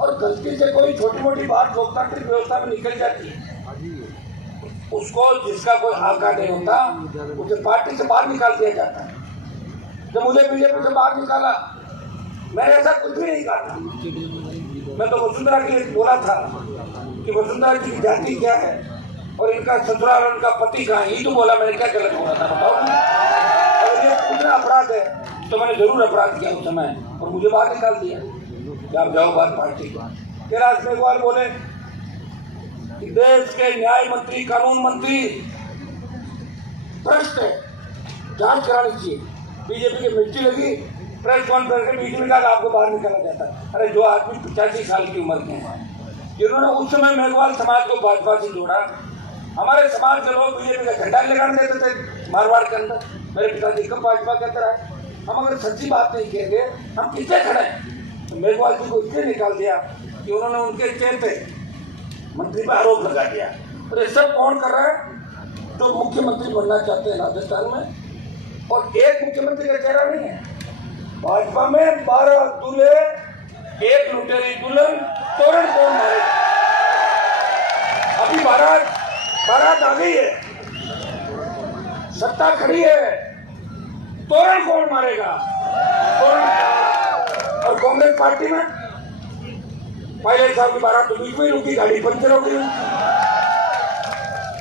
और गलती से कोई छोटी मोटी बात लोकतांत्रिक व्यवस्था में निकल जाती है, उसको जिसका कोई आका नहीं होता उसे पार्टी से बाहर निकाल दिया जाता है। जब मुझे बीजेपी से बाहर निकाला, मैंने ऐसा कुछ भी नहीं कहा, मैं तो वसुंधरा के लिए बोला था कि वसुंधरा जी की जाति क्या है और इनका ससुराल और इनका पति कहाँ है, ये तो बोला। मैंने क्या गलत बोला था बताओ। अगर ये पूरा अपराध है तो मैंने जरूर अपराध किया उस समय और मुझे बाहर निकाल दिया कि आप जाओ बाहर पार्टी को। कैलाश मेघवाल बोले कि देश के न्याय मंत्री, कानून मंत्री भ्रष्ट है, जांच करानी चाहिए। बीजेपी की मिर्ची लगी, प्रेस कॉन्फ्रेंस के बीच में कहा आपको बाहर निकाला जाता है। अरे जो आदमी 85 साल की उम्र के हैं, जिन्होंने उस समय मेघवाल समाज को भाजपा से जोड़ा, हमारे समाज के लोग बीजेपी का झंडा लगाने देते थे मारवाड़ के अंदर। मेरे पिताजी कब भाजपा के अंदर आए? हम अगर सच्ची बात नहीं कहेंगे हम किससे खड़े हैं? तो मेघवाल जी को इसलिए निकाल दिया कि उन्होंने उनके चेहरे मंत्री पर आरोप लगा दिया। और ये सब कौन कर रहा है? जो मुख्यमंत्री बनना चाहते हैं राजस्थान में, और एक मुख्यमंत्री का चेहरा नहीं है। भाजपा में 12 दूल्हे, एक लुटेरी दुल्हन, तोरण कौन मारेगा? अभी बारात आ गई है, सत्ता खड़ी है, तोरण कौन मारेगा? और कांग्रेस पार्टी में पायलट साहब की बारात तो बीच में रुकी, गाड़ी पंचर हो गई।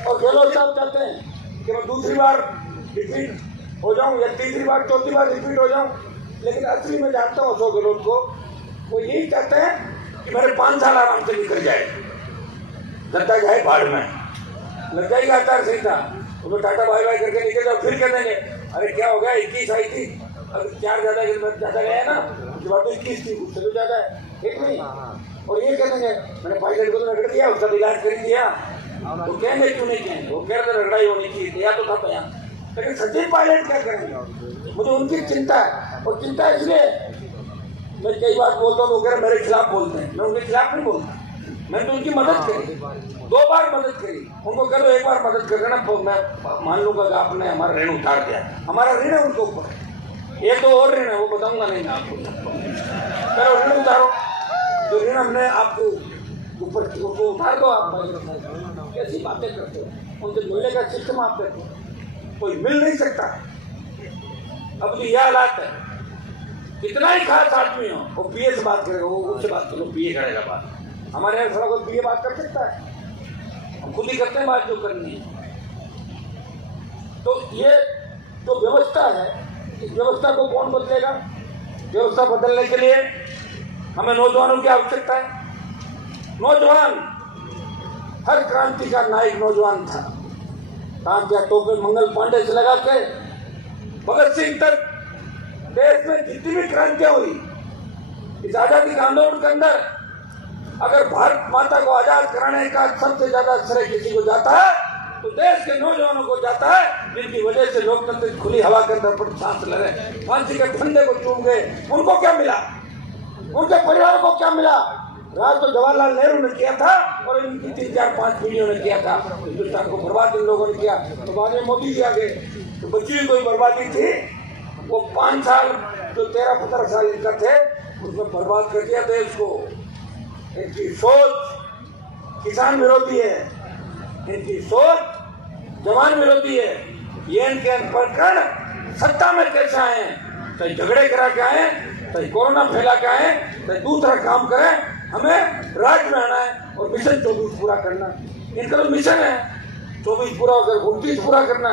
और गहलोत साहब चाहते हैं कि मैं दूसरी बार रिपीट हो जाऊं या तीसरी बार, चौथी बार रिपीट हो जाऊं। लेकिन असली में जानता हूं अशोक गहलोत को, वो यही चाहते हैं कि मेरे 5 साल आराम से निकल जाए, गद्दा जाए भाड़ में, लग जाएगी आचार संहिता, तो टाटा बाय बाय करके निकल जाओ। फिर कह देंगे अरे क्या हो गया, 21 आई थी, अभी 4 ज्यादा गया है ना, उसके बाद तो 21 थी, उससे तो ज्यादा है, ठीक नहीं। और ये कह देंगे मैंने पायलट को तो रगड़ दिया, उसका इलाज कर दिया, तो कहेंगे क्यों नहीं कहेंगे? वो कह रहे लड़ाई होनी चाहिए, या तो था बयान। लेकिन सचिन पायलट क्या करेंगे? मुझे उनकी चिंता है, और चिंता इसलिए मैं कई बार बोलता हूँ, वो कह रहे मेरे खिलाफ बोलते हैं। मैं उनके खिलाफ नहीं बोलता, मैंने तो उनकी मदद करी, 2 बार मदद करी। उनको कह दो एक बार मदद कर देना, तो मैं मान लूंगा कि आपने हमारा ऋण उतार दिया। हमारा ऋण है उनके ऊपर, ये तो और ऋण है, वो बताऊंगा नहीं मैं आपको। चलो ऋण उतारो, जो ऋण हमने आपको ऊपर उसको उतार दो। आप कैसी बातें करते हो? उनसे मिलने का सिस्टम आप देखो, कोई मिल नहीं सकता। अब तो यह हालात है, कितना ही खास आदमी हो, वो पीए से बात करेगा, वो उससे बात करो, पीए करेगा बात। हमारे यहाँ थोड़ा कोई पीए बात कर सकता है? हम खुद ही करते हैं बात जो करनी है। तो ये जो व्यवस्था है, इस व्यवस्था को कौन बदलेगा? व्यवस्था बदलने के लिए हमें नौजवानों की आवश्यकता है। नौजवान, हर क्रांति का नायक नौजवान था। तांत्या टोपे मंगल पांडे से लगा के भगत सिंह तक, देश में जितनी भी क्रांतियां हुई, इस आजादी के आंदोलन के अंदर अगर भारत माता को आजाद कराने का सबसे ज्यादा श्रेय किसी को जाता है तो देश के नौजवानों को जाता है, जिनकी वजह से लोकतंत्र की खुली हवा के अंदर पर सांस ले रहे, फांसी के फंदे को चूम गए। उनको क्या मिला? उनके परिवार को क्या मिला? राज तो जवाहरलाल नेहरू ने किया था और इनकी 3, 4, 5 पीढ़ियों ने किया था। हिंदुस्तान को बर्बाद इन लोगों ने किया। तो बाद में मोदी जी आ गए, तो बची हुई कोई बर्बादी थी, वो 5 साल जो 13-15 साल इनका थे, उसमें बर्बाद कर दिया देश को। इनकी सोच किसान विरोधी है, इनकी सोच जवान विरोधी है। ये इनके अनपढ़ सत्ता में कैसे आए, चाहे झगड़े करा के आए, चाहे कोरोना फैला के आए, चाहे दूसरा काम करें, हमें राज में आना है और मिशन 24 पूरा करना। इनका तो मिशन है 24 पूरा होकर 29 पूरा करना।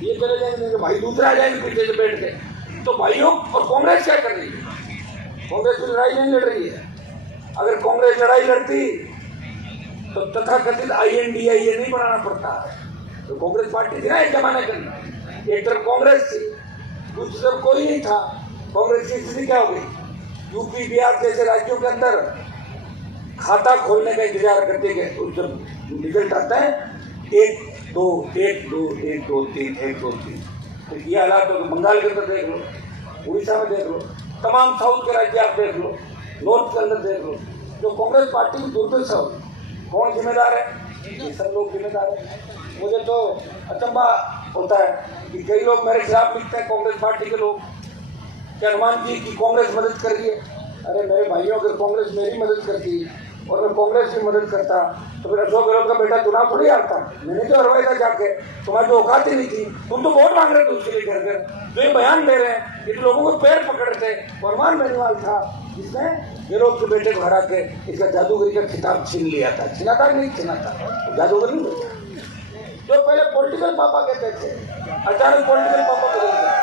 ये चले जाएंगे भाई, दूसरा आ जाएंगे पीछे से बैठ के। तो भाइयों, और कांग्रेस क्या कर रही है? कांग्रेस की लड़ाई नहीं लड़ रही है। अगर कांग्रेस लड़ाई लड़ती तो तथाकथित INDIA नहीं बनाना पड़ता। तो कांग्रेस पार्टी थी ना एक जमाने के अंदर, एक तरफ कांग्रेस थी, दूसरी तरफ कोई नहीं था। कांग्रेस की स्थिति क्या हो गई? यूपी बिहार जैसे राज्यों के अंदर खाता खोलने का इंतजार करते गए, तो जब रिजल्ट आता है 1 2 1 2 1 2 3 1 2 3, तो ये हालात हो। बंगाल के अंदर देख लो, उड़ीसा में देख लो, तमाम साउथ के राज्य आप देख लो, नॉर्थ के अंदर देख लो। जो कांग्रेस पार्टी की दुर्दशा, कौन जिम्मेदार है? ये सब लोग जिम्मेदार है। मुझे तो अचंभा होता है कि कई लोग मेरे खिलाफ लिखते हैं, कांग्रेस पार्टी के लोग, कि हनुमान जी की कांग्रेस मदद कर रही है। अरे मेरे भाइयों, अगर कांग्रेस मेरी मदद करती और मैं कांग्रेस की मदद करता तो फिर अशोक गहलोत का बेटा चुनाव थोड़ी हारता। मैंने तो हरवाई था जाके, तुम्हारी तो औकात ही नहीं थी, तुम तो वोट मांग रहे थे उसके लिए घर घर, जो ये बयान दे रहे हैं, ये तो लोगों को पैर पकड़ते। अरमान बेनीवाल था जिसने गहलोत के बेटे को हरा के इसका जादूगरी का खिताब छीन लिया था। छीना था कि नहीं छीना था, जादूगर नहीं होता। जो पहले पॉलिटिकल पापा कहते थे, अचानक पॉलिटिकल पापा बदल गए।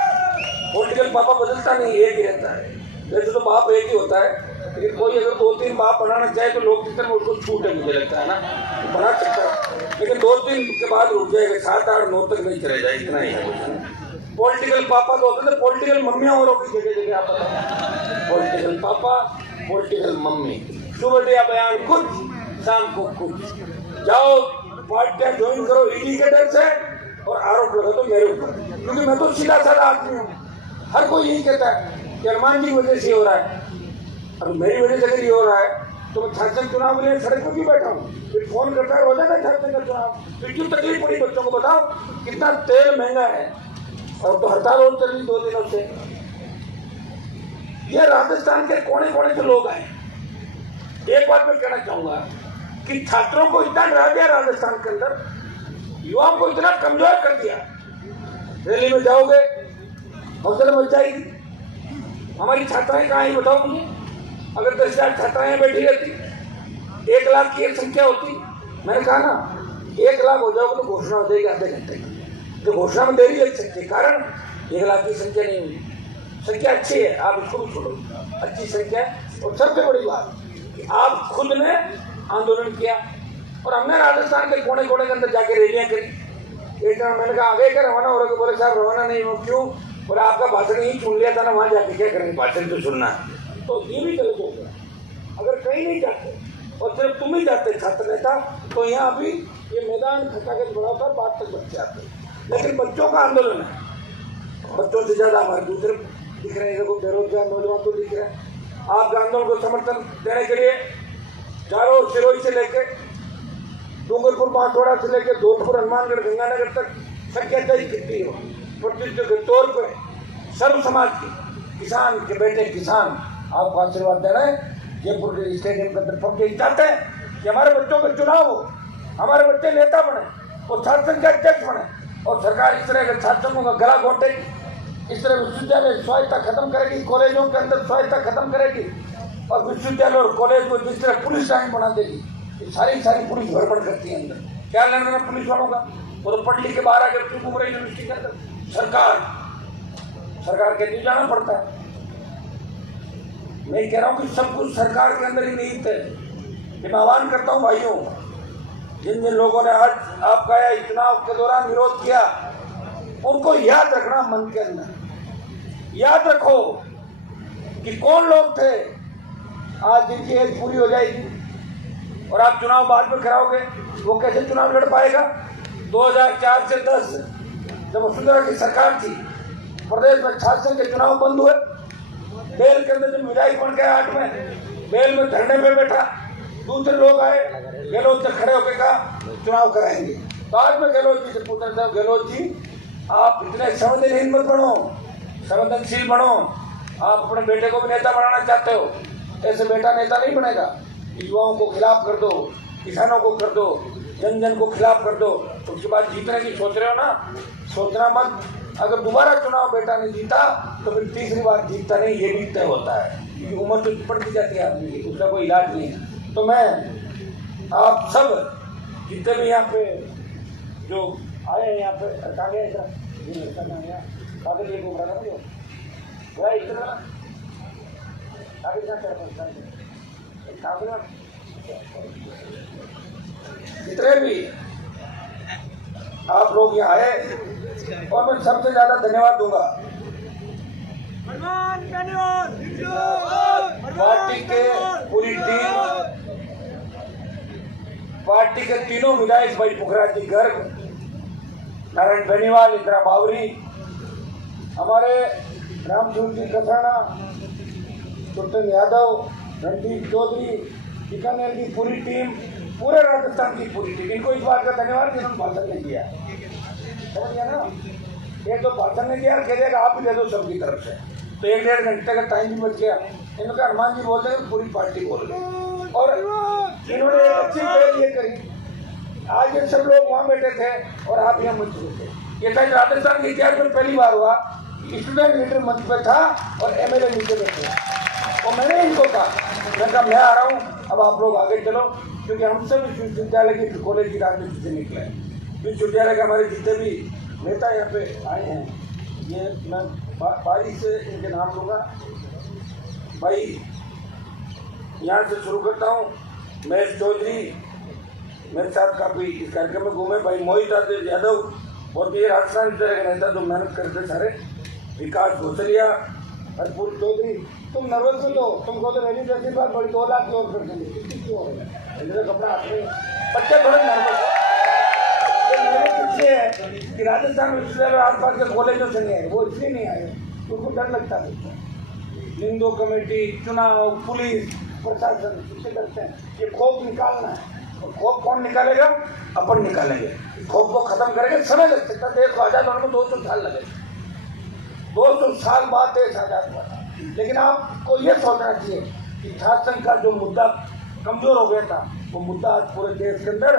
पॉलिटिकल पापा बदलता नहीं, एक ही रहता है। वैसे तो बाप एक ही होता है, लेकिन कोई अगर 2-3 बाप बनाना चाहे तो लोकतंत्र में उसको छूट है, मुझे लगता है ना, बना सकता है। लेकिन 2-3 के बाद रुक जाएगा, 7-8-9 तक नहीं चले जाए, इतना ही है। पॉलिटिकल पापा तो होते थे, पॉलिटिकल मम्मियाँ और होगी जगह जगह, आप बताओ। पॉलिटिकल पापा, पॉलिटिकल मम्मी, सुबह दिया बयान कुछ, शाम को कुछ। जाओ पार्टियां ज्वाइन करो ईडी के डर से और आरोप लगा तो मेरे ऊपर, क्योंकि मैं तो सीधा साधा आदमी हूँ। हर कोई यही कहता है कि हनुमान जी की वजह से हो रहा है। अब मेरी वजह से अगर ये हो रहा है तो मैं झारखंड चुनाव के लिए सड़क पर क्यों बैठा हूँ? फिर फोन करता है, हो जाएगा झारखंड का चुनाव, फिर क्यों तकलीफ पड़ी बच्चों को? बताओ कितना तेल महंगा है, और तो हड़ताल और चल रही 2 दिनों से। ये राजस्थान के कोने कोने से लोग आए। एक बात मैं कहना चाहूंगा कि छात्रों को इतना डरा दिया राजस्थान के अंदर, युवाओं को इतना कमजोर कर दिया। रैली में जाओगे हौसला मच जाएगी। हमारी छात्राएं कहाँ हैं बताओ मुझे? अगर 10,000 छात्राएं बैठी रहती, 1 लाख की एक संख्या होती, मैंने कहा ना 1 लाख हो जाओगे तो घोषणा हो जाएगी आधे घंटे की। तो घोषणा में देरी लग सकती है, कारण 1 लाख की संख्या नहीं हुई। संख्या अच्छी है, आप इसको भी छोड़ो, अच्छी संख्या है। और सबसे बड़ी बात कि आप खुद ने आंदोलन किया, और हमने राजस्थान के कोने कोने के अंदर जाके रैलियां करी। एक टाइम मैंने कहा आगे क्या रवाना हो रहा है? बोले साहब रवाना नहीं हो। क्यों? बोले आपका भाषण ही सुन लिया था ना, वहाँ जाके क्या करेंगे, भाषण तो सुनना है। तो ये भी गलत हो गया। अगर कहीं नहीं जाते और सिर्फ तुम ही जाते छात्र नेता, तो यहाँ अभी ये मैदान खचाखच बड़ा था, बात तक बच्चे आते। लेकिन बच्चों का आंदोलन है, बच्चों से ज्यादा हमारे दूसरे दिख रहे हैं, बेरोजगार नौजवान तो दिख रहे हैं। आपके आंदोलन को समर्थन देने के लिए चारों ओर सिरोही से लेकर डूंगरपुर बांसवाड़ा से लेकर धौलपुर हनुमानगढ़ गंगानगर तक संख्या तय कितनी हो, प्रतिनिधित्व के तौर पर सर्व समाज के किसान के बेटे किसान आपको आशीर्वाद दे रहे हैं। जयपुर के स्टेडियम के अंदर पहुंचे चाहते हैं कि हमारे बच्चों का चुनाव हो, हमारे बच्चे नेता बने और छात्र संघ के अध्यक्ष बने, और सरकार इस तरह के छात्रों का गला घोटेगी, इस तरह विश्वविद्यालय स्वायत्ता खत्म करेगी, कॉलेजों के अंदर स्वायत्ता खत्म करेगी, और विश्वविद्यालय और कॉलेज को जिस तरह पुलिस लाइन बना देगी। सारी पुलिस गड़बड़ करती है अंदर, क्या लेना पुलिस वालों का? वो तो पढ़ लिख के बाहर आकर क्यों घूम रहे यूनिवर्सिटी के अंदर? सरकार के लिए जाना पड़ता है। मैं कह रहा हूँ कि सब कुछ सरकार के अंदर ही निहित है। मैं आह्वान करता हूँ भाइयों, जिन जिन लोगों ने आज आपका चुनाव के दौरान विरोध किया, उनको याद रखना मन के अंदर। याद रखो कि कौन लोग थे आज जिनकी एज पूरी हो जाएगी और आप चुनाव बाद में कराओगे, वो कैसे चुनाव लड़ पाएगा? 2004 से 10 जब वसुंधरा की सरकार थी, प्रदेश में छात्र संघ के चुनाव बंद हुए। बेल के अंदर जब विधायक बन गया 8 में, बेल में धरने पे बैठा, दूसरे लोग आए, गहलोत से खड़े होकर कहा चुनाव कराएंगे। बाद में गहलोत जी से पूछा था, गहलोत जी आप इतने संवेदनशील मत बनो, संवेदनशील बनो, आप अपने बेटे को भी नेता बनाना चाहते हो, ऐसे बेटा नेता नहीं बनेगा। युवाओं को खिलाफ कर दो, किसानों को कर दो, जन जन को खिलाफ कर दो, उसके बाद जीतने की सोच रहे हो ना, सोचना मत। अगर दोबारा चुनाव बेटा नहीं जीता तो फिर तीसरी बार जीतता नहीं, ये भी तय होता है, क्योंकि उम्र तो बढ़ती जाती है आदमी की, उसका कोई इलाज नहीं है। तो मैं आप सब जितने भी यहाँ पे जो आए हैं, यहाँ पे कागज ये घूम रहा था जो इतना जितने भी आप लोग यहाँ आए, और मैं सबसे ज्यादा धन्यवाद दूंगा पार्टी के पूरी टीम, पार्टी के तीनों विधायक भाई पुखराज जी गर्ग, नारायण बेनीवाल, इंदिरा बावरी, हमारे रामसूर जी कसाना, सुल्तान यादव, रणदीप चौधरी, बीकानेर की पूरी टीम, पूरे राजस्थान की पूरी टीम, इनको इस बात का धन्यवाद जिन्होंने भाषण नहीं दिया। समझ गया ना? एक तो भाषण नहीं दिया, कह देगा आप भी दे दो सबकी तरफ से, तो 1-1.5 घंटे का टाइम भी बच गया। इनका हनुमान जी बोलते हैं पूरी पार्टी बोल रही। और इन्होंने अच्छी पहल ये करी। आज ये सब लोग वहाँ बैठे थे और आप यहाँ मंच पे थे। ये शायद राजस्थान के इतिहास में पहली बार हुआ, स्टूडेंट लीडर मंच पे था और एमएलए नीचे बैठे। और मैंने इनको कहा, मैं कहा मैं आ रहा हूँ, अब आप लोग आगे चलो, क्योंकि हम सब विश्वविद्यालय के कॉलेज की राजनीति से निकले हैं। विश्वविद्यालय के हमारे जितने भी नेता यहाँ पे आए हैं, ये मैं बारी से इनके नाम लूँगा। भाई यहाँ से शुरू करता हूँ। महेश चौधरी मेरे साथ काफ़ी इस कार्यक्रम में घूमे। भाई मोहित यादव और भी राजस्थान की तरह के नेता जो मेहनत करते सारे। विकास घोसलिया, हरपुर चौधरी। तुम नर्वस मत हो, तुमको तो रैली जैसी बात बड़ी 2 लाख की और कर देंगे क्यों हो गया कपड़ा हाथ में। बच्चे थोड़े नर्वस इसलिए है कि राजस्थान में विश्वविद्यालय आसपास के कॉलेजों से नहीं आए, वो इसलिए नहीं आए उनको डर लगता है। लिंगो कमेटी, चुनाव, पुलिस, प्रशासन इससे डरते हैं। ये खौफ निकालना है, और खौफ कौन निकालेगा? अपन निकालेंगे। खौफ को खत्म करेंगे, समय लग सकता है। देश को आज़ाद होने में 200 साल लगे, 200 साल बाद देश आज़ाद हुआ। लेकिन आपको ये सोचना चाहिए कि छात्र संघ का जो मुद्दा कमजोर हो गया था, वो मुद्दा आज पूरे देश के अंदर,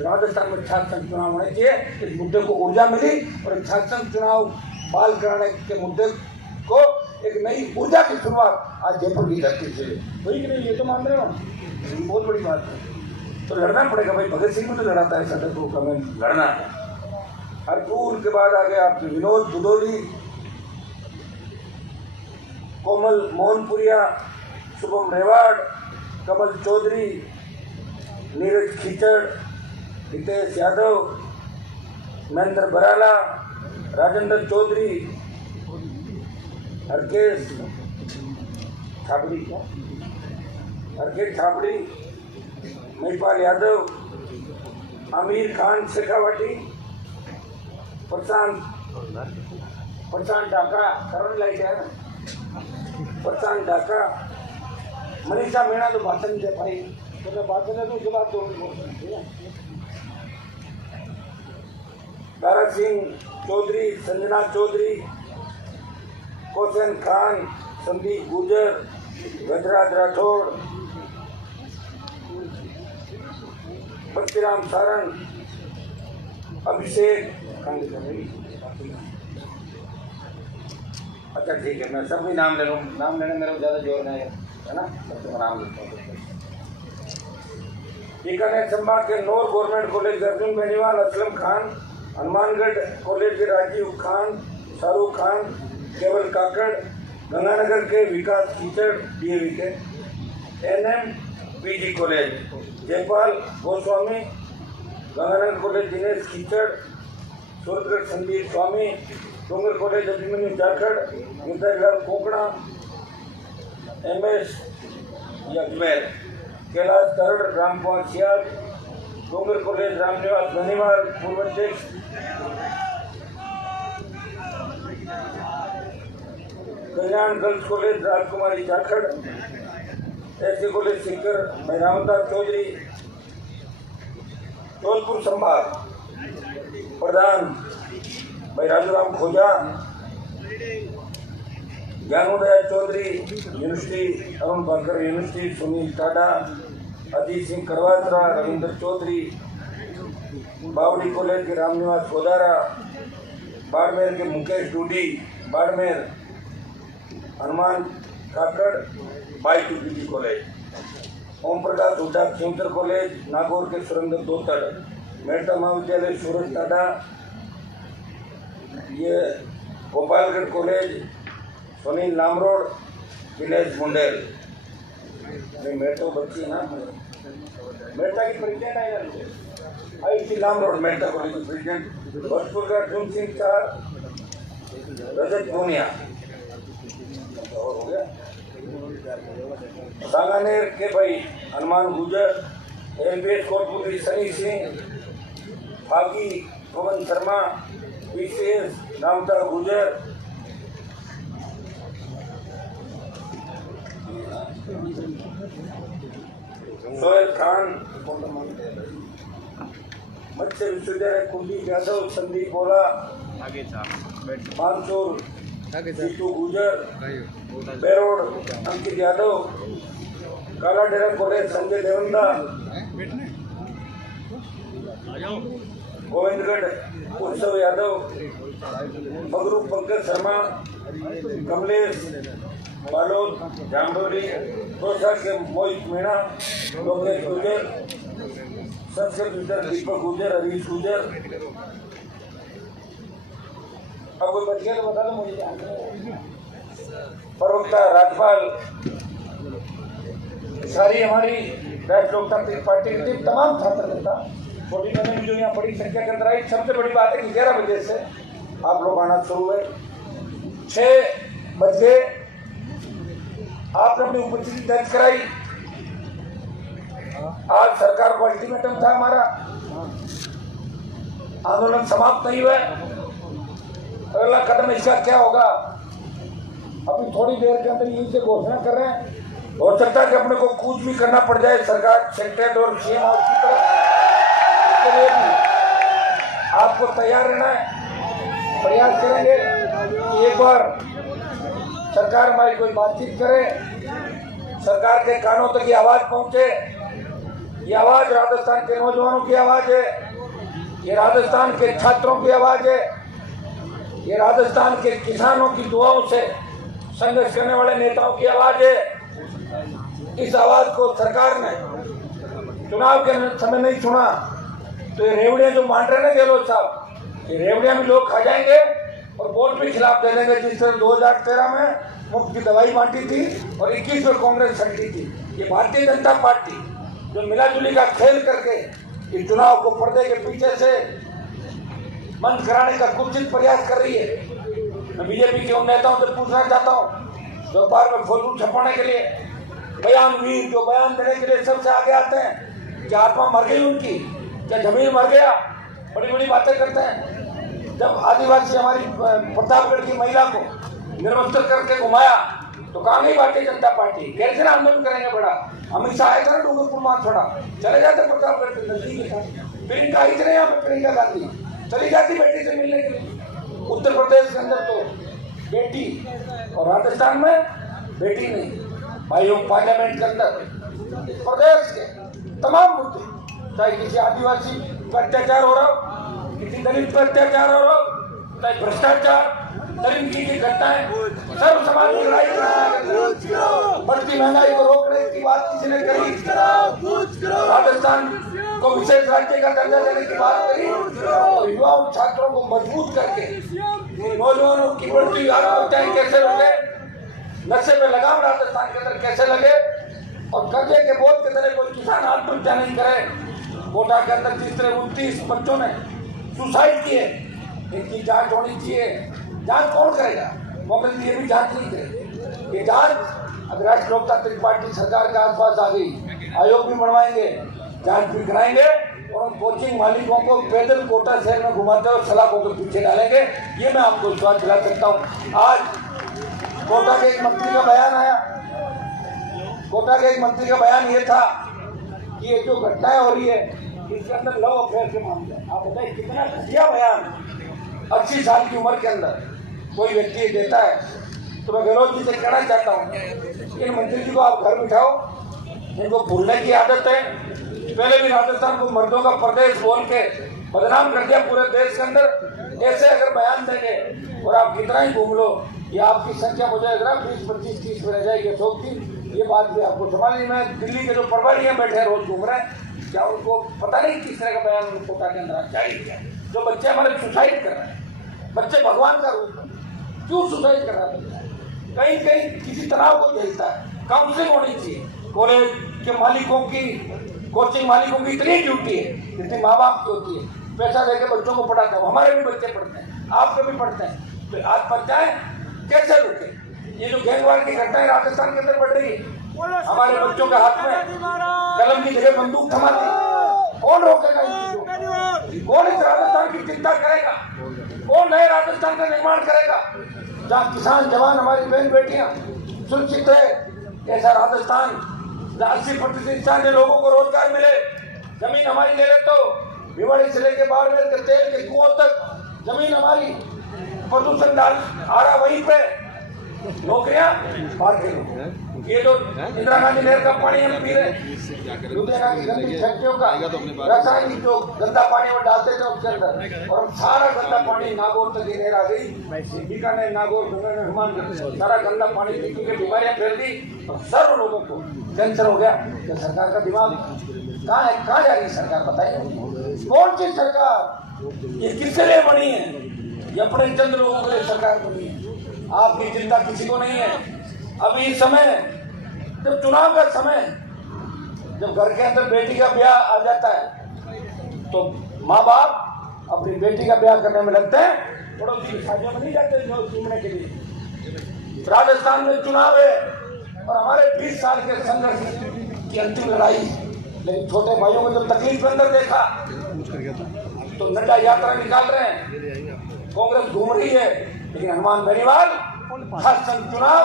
राजस्थान में छात्र संघ चुनाव होने चाहिए। इस मुद्दे को ऊर्जा मिली और छात्र संघ चुनाव बहाल कराने के मुद्दे को एक नई ऊर्जा की शुरुआत आज जयपुर की धरती से हुई कि नहीं? ये तो मान रहे हो, बहुत बड़ी बात है। तो लड़ना पड़ेगा भाई। भगत सिंह में तो लड़ा था, ऐसा तो हमें लड़ना है। हरपुर के बाद आ गया आपके विनोद भदौली, कोमल मोहनपुरिया, शुभम रेवाड़, कमल चौधरी, नीरज खीचड़, हितेश यादव, महेंद्र बराला, राजेंद्र चौधरी, हरकेश छाबड़ी, महिपाल यादव, आमिर खान शेखावटी, प्रशांत ढाका, करण लाइट है ना, प्रशांत ढाका, मनीषा मीणा तो भाषण दे भाई, तो मैं भाषण है तो उसके बाद दारा सिंह चौधरी, संजना चौधरी, कोशन खान, संदीप गुजर, गजराज राठौड़, बत्तीराम सारंग, अभिषेक। अच्छा ठीक है, मैं सभी नाम ले लूँ। नाम लेने मेरे को ज़्यादा जोर नहीं है ना, सबसे नाम लेता हूँ। बीकानेर संभाग के Nohar government college Arjun Beniwal, Aslam Khan, Hanumangarh college के राजीव खान, शाहरुख खान, केवल काकड़, गंगानगर के विकास कीचड़ डीएवी के, NM PG college Jaipal Goswami, Ganganagar college Dinesh Kichar, Suratgarh Sandeep Swami, Dungar college Abhimanyu Jakhar, Mitailal Kokda, MS Ajmer, Kailash Tarad, Ramkumar Siyal, Dungar college Ramniwas Dhaniwal, पूर्व अध्यक्ष, कल्याण गर्ल्स कॉलेज राजकुमारी जाखड़, ऐसे कॉलेज सीकर भाई रामदास चौधरी, जोधपुर संभाग प्रधान भाई राजूराम खोजा, ज्ञानोदय चौधरी यूनिवर्सिटी, अरुण भाकर यूनिवर्सिटी, सुनील टाडा, अजीत सिंह करवात्रा, रविंद्र चौधरी, बावड़ी कॉलेज के रामनिवास गोदारा, बाड़मेर के मुकेश डूडी, बाड़मेर, हनुमान काकड़, बाईटीपीजी कॉलेज, ओम प्रकाश हुड्डा खिमतर कॉलेज, नागौर के सुरेंद्र दोतड़, मेहता महाविद्यालय सूरज टाडा, ये गोपालगढ़ कॉलेज, सुनील लामरोड, दिनेश मुंडेल। मेहता बच्ची है ना, मेहता की प्रेसिडेंट है यार, आई लामरोड मेहता कॉलेज की प्रेसिडेंट, भोजपुर का अर्जुन सिंह चार, रजत पूनिया हो गया, सांगानेर के भाई हनुमान गुजर, एलबीएस कोटपुरी सनी सिंह, फागी पवन शर्मा, विशेष नामता गुजर, सोहेल खान, मत्स्य विश्वविद्यालय कुलदीप यादव, संदीप बोला, मानसूर जीतू गुजर, बेरोड अंकित यादव, काला डेरा कोटे संजय देवंदा, गोविंदगढ़ उत्सव यादव, बगरू पंकज शर्मा, कमलेश बालोद, जाम्बोली, दौसा के मोहित मीणा, लोकेश गुजर, संस्कृत गुजर, दीपक गुजर, हरीश गुजर। अब कोई बच गया तो बता दो मुझे। प्रवक्ता राजपाल, सारी हमारी राष्ट्रीय लोकतांत्रिक पार्टी की टीम, तमाम छात्र नेता, छोटी बहनें जो यहाँ बड़ी संख्या के अंदर आई। सबसे बड़ी बात है कि 11 बजे से आप लोग आना शुरू हुए, 6 बजे आपने अपनी उपस्थिति दर्ज कराई। आज सरकार को अल्टीमेटम था हमारा, आंदोलन समाप्त नहीं हुआ। अगला कदम इसका क्या होगा, अभी थोड़ी देर के अंदर यही से घोषणा कर रहे हैं। हो सकता है कि अपने को कुछ भी करना पड़ जाए सरकार, सेक्रेटरी और सीएम हाउस की तरफ, इसके लिए भी आपको तैयार रहना है। प्रयास करेंगे कि एक बार सरकार हमारी कोई बातचीत करे, सरकार के कानों तक ये आवाज पहुंचे। ये आवाज राजस्थान के नौजवानों की आवाज है, ये राजस्थान के छात्रों की आवाज है, ये राजस्थान के किसानों की दुआओं से संघर्ष करने वाले नेताओं की आवाज है। इस आवाज को सरकार ने चुनाव के समय नहीं सुना तो ये रेवड़ियां जो मान रहे ना गहलोत साहब, ये रेवड़ियां भी लोग खा जाएंगे और वोट भी खिलाफ दे देंगे। जिस तरह 2013 में मुफ्त की दवाई बांटी थी और 21 में कांग्रेस छंटी थी, ये भारतीय जनता पार्टी जो मिलाजुली का खेल करके इस चुनाव को पर्दे के पीछे से बंद कराने का कुत्सित प्रयास कर रही है। मैं बीजेपी के उन नेताओं से पूछना चाहता हूँ जो बार में फोटो छपाने के लिए बयान वीर जो बयान देने के लिए सबसे आगे आते हैं, क्या आत्मा मर गई उनकी, क्या जमीन मर गया, बड़ी बड़ी बातें करते हैं। जब आदिवासी हमारी प्रतापगढ़ की महिला को निर्वस्त्र करके घुमाया तो कहाँ गई भारतीय जनता पार्टी, कैसे आंदोलन करेंगे बड़ा। अमित शाह आए थे ना डूंगरपुर मान छोड़ा, चले जाते प्रतापगढ़ के नजदीक के साथ। फिर इनका आई थे यहाँ पे प्रियंका गांधी, चली जाती बेटी से मिलने के लिए। उत्तर प्रदेश के अंदर तो बेटी और राजस्थान में बेटी नहीं। भाइयों, पार्लियामेंट के अंदर प्रदेश के तमाम मुद्दे, चाहे किसी आदिवासी पर अत्याचार हो रहा हो, किसी दलित पर अत्याचार हो रहा हो, चाहे भ्रष्टाचार, दलित की घटनाएं, सर्व समाज की लड़ाई बढ़ती महंगाई को रोकने की बात किसी ने करी, राजस्थान को विशेष राज्य का दर्जा देने की बात करी, और युवाओं छात्रों को मजबूत करके नौजवानों की बढ़ती हुई आत्महत्याएं कैसे रोके, नशे में लगाम राजस्थान के अंदर कैसे लगे और कर्जे के बोझ के तरह कोई किसान आत्महत्या नहीं करे। कोटा के अंदर जिस तरह 29 बच्चों ने सुसाइड किए, इनकी जांच होनी चाहिए। जांच कौन करेगा, कांग्रेस ये भी जांच नहीं करेगी। ये जांच अगर राष्ट्रीय लोकतांत्रिक पार्टी सरकार के आसपास आ गई, आयोग भी बनवाएंगे, जांच भी कराएंगे और कोचिंग मालिकों को पैदल कोटा शहर में घुमाते हुए सलाखों के पीछे डालेंगे। ये मैं आपको विश्वास दिला सकता हूँ। आज कोटा के एक मंत्री का बयान आया, कोटा के एक मंत्री का बयान ये था कि ये जो घटनाएं हो रही है इसके अंदर लव अफेयर के मामले। आप बताइए कितना घटिया बयान 80 साल की उम्र के अंदर कोई व्यक्ति देता है। तो मैं गहलोत जी से कहना चाहता हूँ, इन मंत्री जी को आप घर बिठाओ, इनको भूलने की आदत है। पहले भी राजस्थान को मर्दों का प्रदेश बोल के बदनाम कर दिया पूरे देश के अंदर। ऐसे अगर बयान देंगे और आप कितना ही घूम लो, ये आपकी संख्या हो जाएगा 20, 25, 30 में रह जाएगी अशोक जी। ये बात भी आपको संभालनी। मैं दिल्ली के जो प्रभारी हैं बैठे रोज घूम रहे हैं, क्या उनको पता नहीं किस तरह का बयान उनको कोटा के अंदर चाहिए। जो बच्चे हमारे सुसाइड कर रहे हैं, बच्चे भगवान का रूप है, क्यों सुसाइड कर रहा है? कहीं कहीं किसी तनाव को झेलता है। काउंसलिंग होनी चाहिए। कॉलेज के मालिकों की, कोचिंग मालिकों की इतनी ड्यूटी है जितनी माँ बाप की होती है। पैसा देकर बच्चों को पढ़ाते हैं, हमारे भी बच्चे पढ़ते हैं, आपके भी पढ़ते हैं। तो आत्महत्याएं कैसे रुके? ये जो गैंगवार की घटनाएं राजस्थान के अंदर बढ़ रही है, हमारे बच्चों के हाथ में कलम की जगह बंदूक थमा दी, कौन रोकेगा इन चीजों? कौन इस राजस्थान की चिंता करेगा? कौन नए राजस्थान का निर्माण करेगा जहाँ किसान जवान हमारी बहन बेटियां सुरक्षित है? ऐसा राजस्थान जहाँ 80% लोगों को रोजगार मिले, जमीन हमारी ले रहे तो भिवाड़ी से लेके बाड़मेर के तेल के कुओं तक जमीन हमारी, प्रदूषण डाल आ रहा वहीं पे, नौकरियां बाहर के लोग। ये तो इंदिरा गांधी नहर का पानी हम पी रहे, लुधियाना की गंदी फैक्ट्रियों का रासायनिक जो गंदा पानी वो डालते थे उसके अंदर, और सारा गंदा पानी नागौर तक नहर आ गई। बीकानेर, नागौर, हनुमानगढ़ सारा गंदा पानी पी के बीमारियां फैल दी और सर्व लोगों को कैंसर हो गया। तो सरकार का दिमाग कहाँ है? कहाँ जा रही सरकार? बताइए कौन सी सरकार? ये किसके लिए बनी है? ये अपने चंद लोगों के लिए सरकार बनी है। आपकी चिंता किसी को नहीं है। अभी इस समय जब चुनाव का समय, जब घर के अंदर बेटी का ब्याह आ जाता है तो माँ बाप अपनी बेटी का ब्याह करने में लगते हैं, पड़ोसी की शादियों में नहीं जाते जो घूमने के लिए। राजस्थान में चुनाव है और हमारे 20 साल के संघर्ष की अंतिम लड़ाई, लेकिन छोटे भाइयों को जब तकलीफ के अंदर देखा तो नड्डा यात्रा निकाल रहे हैं, कांग्रेस घूम रही है, लेकिन हनुमान बेनीवाल खास चुनाव,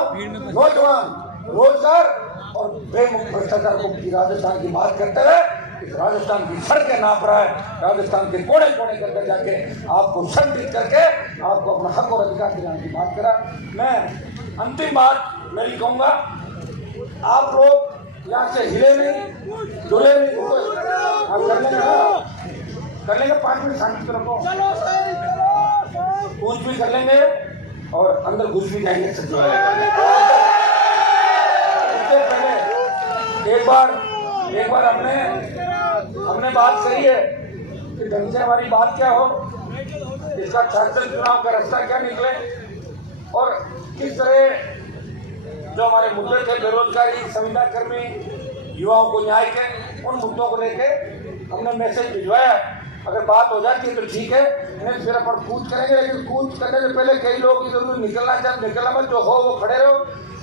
नौजवान, रोजगार और बेमुक्त भ्रष्टाचार को राजस्थान की बात करते हुए इस राजस्थान की सड़कें नाप रहा है। राजस्थान के कोने कोने के अंदर जाके आपको संगठित करके आपको अपना हक और अधिकार दिलाने की बात करा। मैं अंतिम बात मेरी कहूँगा, आप लोग यहाँ से हिले नहीं, डुले नहीं, आप कर लेंगे 5 मिनट शांति रखो, पूछ भी कर लेंगे और अंदर घुस भी जाएंगे सचिवालय। इससे पहले एक बार हमने बात कही है कि ढंग से हमारी बात क्या हो, इसका शासन चुनाव का रास्ता क्या निकले और किस तरह जो हमारे मुद्दे थे, बेरोजगारी, संविदा कर्मी, युवाओं को न्याय के, उन मुद्दों को लेके हमने मैसेज भिजवाया। अगर बात हो जाती है तो ठीक है, नहीं फिर अपन कूच करेंगे, लेकिन कूच करने से पहले कई लोग इधर निकलना मत, जो हो वो खड़े रहो,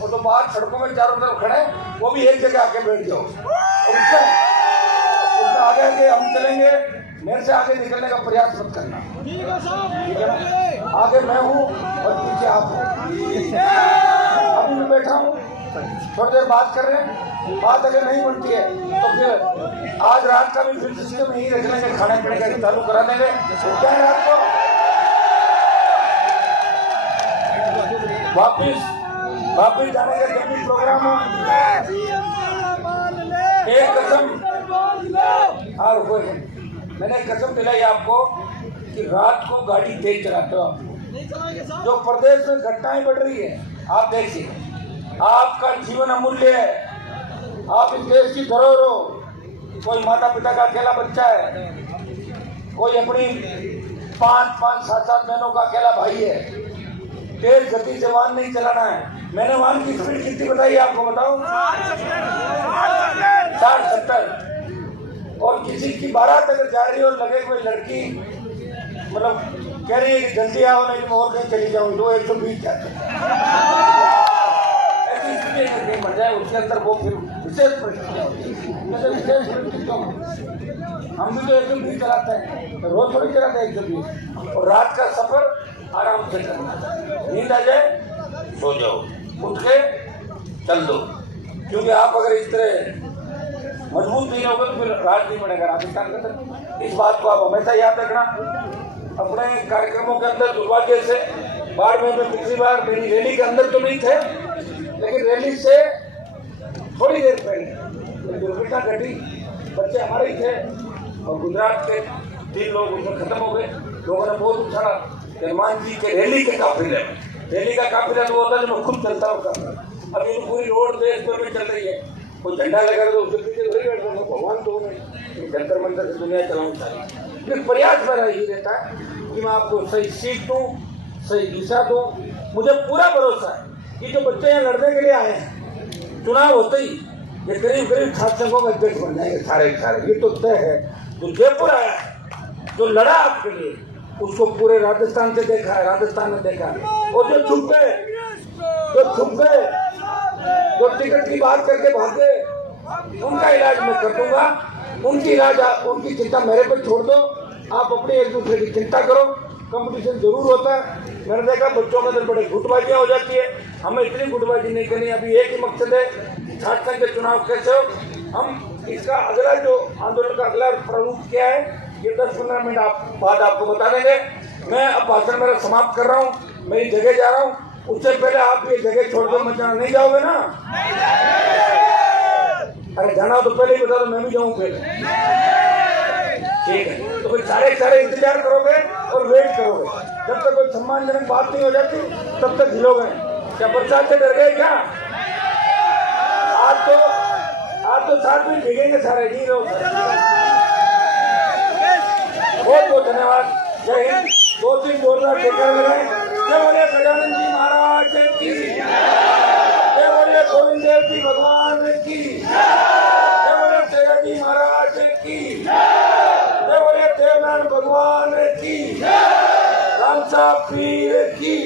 और तो बाहर सड़कों में चारों तरफ खड़े वो भी एक जगह आके बैठ जाओ। उससे आगे हम चलेंगे, मेरे से आगे निकलने का प्रयास मत करना, ठीक है ना? आगे मैं हूँ और पीछे आप हो। अभी मैं बैठा हूँ, थोड़ी देर बात कर रहे हैं, बात अगर नहीं बनती है तो फिर आज रात का भी फिर सिस्टम यही रख लेंगे, खाने पीने का चालू करा देंगे। क्या है रात को वापिस जाने का जब भी प्रोग्राम हो, एक कसम, मैंने कसम दिलाई आपको कि रात को गाड़ी तेज चलाते हो। जो प्रदेश में घटनाएं बढ़ रही है आप देखिए, आपका जीवन अमूल्य है, आप इस देश की धरोहर हो। कोई माता पिता का अकेला बच्चा है, कोई अपनी 5-5, 7-7 बहनों का अकेला भाई है। तेज गति से वाहन नहीं चलाना है। मैंने वाहन की स्पीड कितनी बताई आपको, बताओ? 60-70। और किसी की बारात अगर जा रही हो, लगे कोई लड़की मतलब कह रही है कि जल्दी आओ नहीं मैं और कहीं चली जाऊँ, 120 जाते ऐसी स्थिति नहीं मर जाए, उसके अंदर वो फिर विशेष परिस्थितियाँ होती है। हम भी तो 120 चलाते हैं, तो रोज थोड़ी चलाते हैं 120। और रात का सफर आराम से करना, नींद आ जाए सो जाओ, उठ के चल दो, क्योंकि आप अगर इस तरह मजबूत नहीं होगे तो फिर राज नहीं बनेगा राजस्थान के अंदर। इस बात को आप हमेशा याद रखना। अपने कार्यक्रमों के अंदर दुर्भाग्य से बाड़मेर में पिछली बार मेरी रैली के अंदर तो नहीं थे, लेकिन रैली से थोड़ी देर पहले दुर्घटना घटी। बच्चे हमारे ही थे और गुजरात के 3 लोग उसमें खत्म हो गए। लोगों ने बहुत उछाला हनुमान जी के रैली के काफिले में। रैली का काफिला तो होता है जो मैं खुद चलता हूँ। अभी तो पूरी रोड देश भर में चल रही है, कोई झंडा लगा तो उसके पीछे वही बैठ रहा, भगवान तो नहीं, जंतर मंतर से दुनिया चलाऊँ सारी। फिर प्रयास मेरा यही रहता है कि मैं आपको सही सीख दूँ, सही दिशा दूँ। मुझे पूरा भरोसा है कि जो बच्चे यहाँ लड़ने के लिए आए हैं, चुनाव होते ही ये करीब छात्र संघों का अध्यक्ष बन जाएंगे सारे के सारे, ये तो तय है। जो जयपुर आया है, जो लड़ा आपके लिए, उसको पूरे राजस्थान से देखा है, राजस्थान में देखा है। और जो छुप गए, जो टिकट की बात करके भागे, उनका इलाज मैं कर दूंगा। उनकी चिंता मेरे पर छोड़ दो। आप अपने एक दूसरे की चिंता करो। कंपटीशन जरूर होता है, मैंने देखा बच्चों के अंदर बड़े गुटबाजियाँ हो जाती है। हमें इतनी गुटबाजी नहीं करनी। अभी एक ही मकसद है, झारखंड के चुनाव कैसे हो। हम इसका अगला जो आंदोलन का अगला प्रारूप क्या है, ये 10-15 मिनट बाद आपको बता देंगे। मैं अब भाषण मेरा समाप्त कर रहा हूँ, मेरी जगह जा रहा हूँ। उससे पहले आप ये जगह छोड़कर मत जाना, नहीं जाओगे ना? अरे जाना तो पहले ही बता दो, मैं भी जाऊं पहले। ठीक है, तो फिर सारे इंतजार करोगे और वेट करोगे, जब तक कोई सम्मानजनक बात नहीं हो जाती तब तक हिलोगे। क्या बरसात से डर गए क्या? आज तो साथ में भीगेंगे सारे। जी रहो, बहुत बहुत धन्यवाद। जय हिंद। 2-3 जोरदार टेकर लगाए। जय बोले गजानन जी महाराज की, जय बोले गोविंद देव जी भगवान की, जय बोले तेजा जी महाराज की, जय बोले देवनारायण भगवान की, राम साहब पीर की।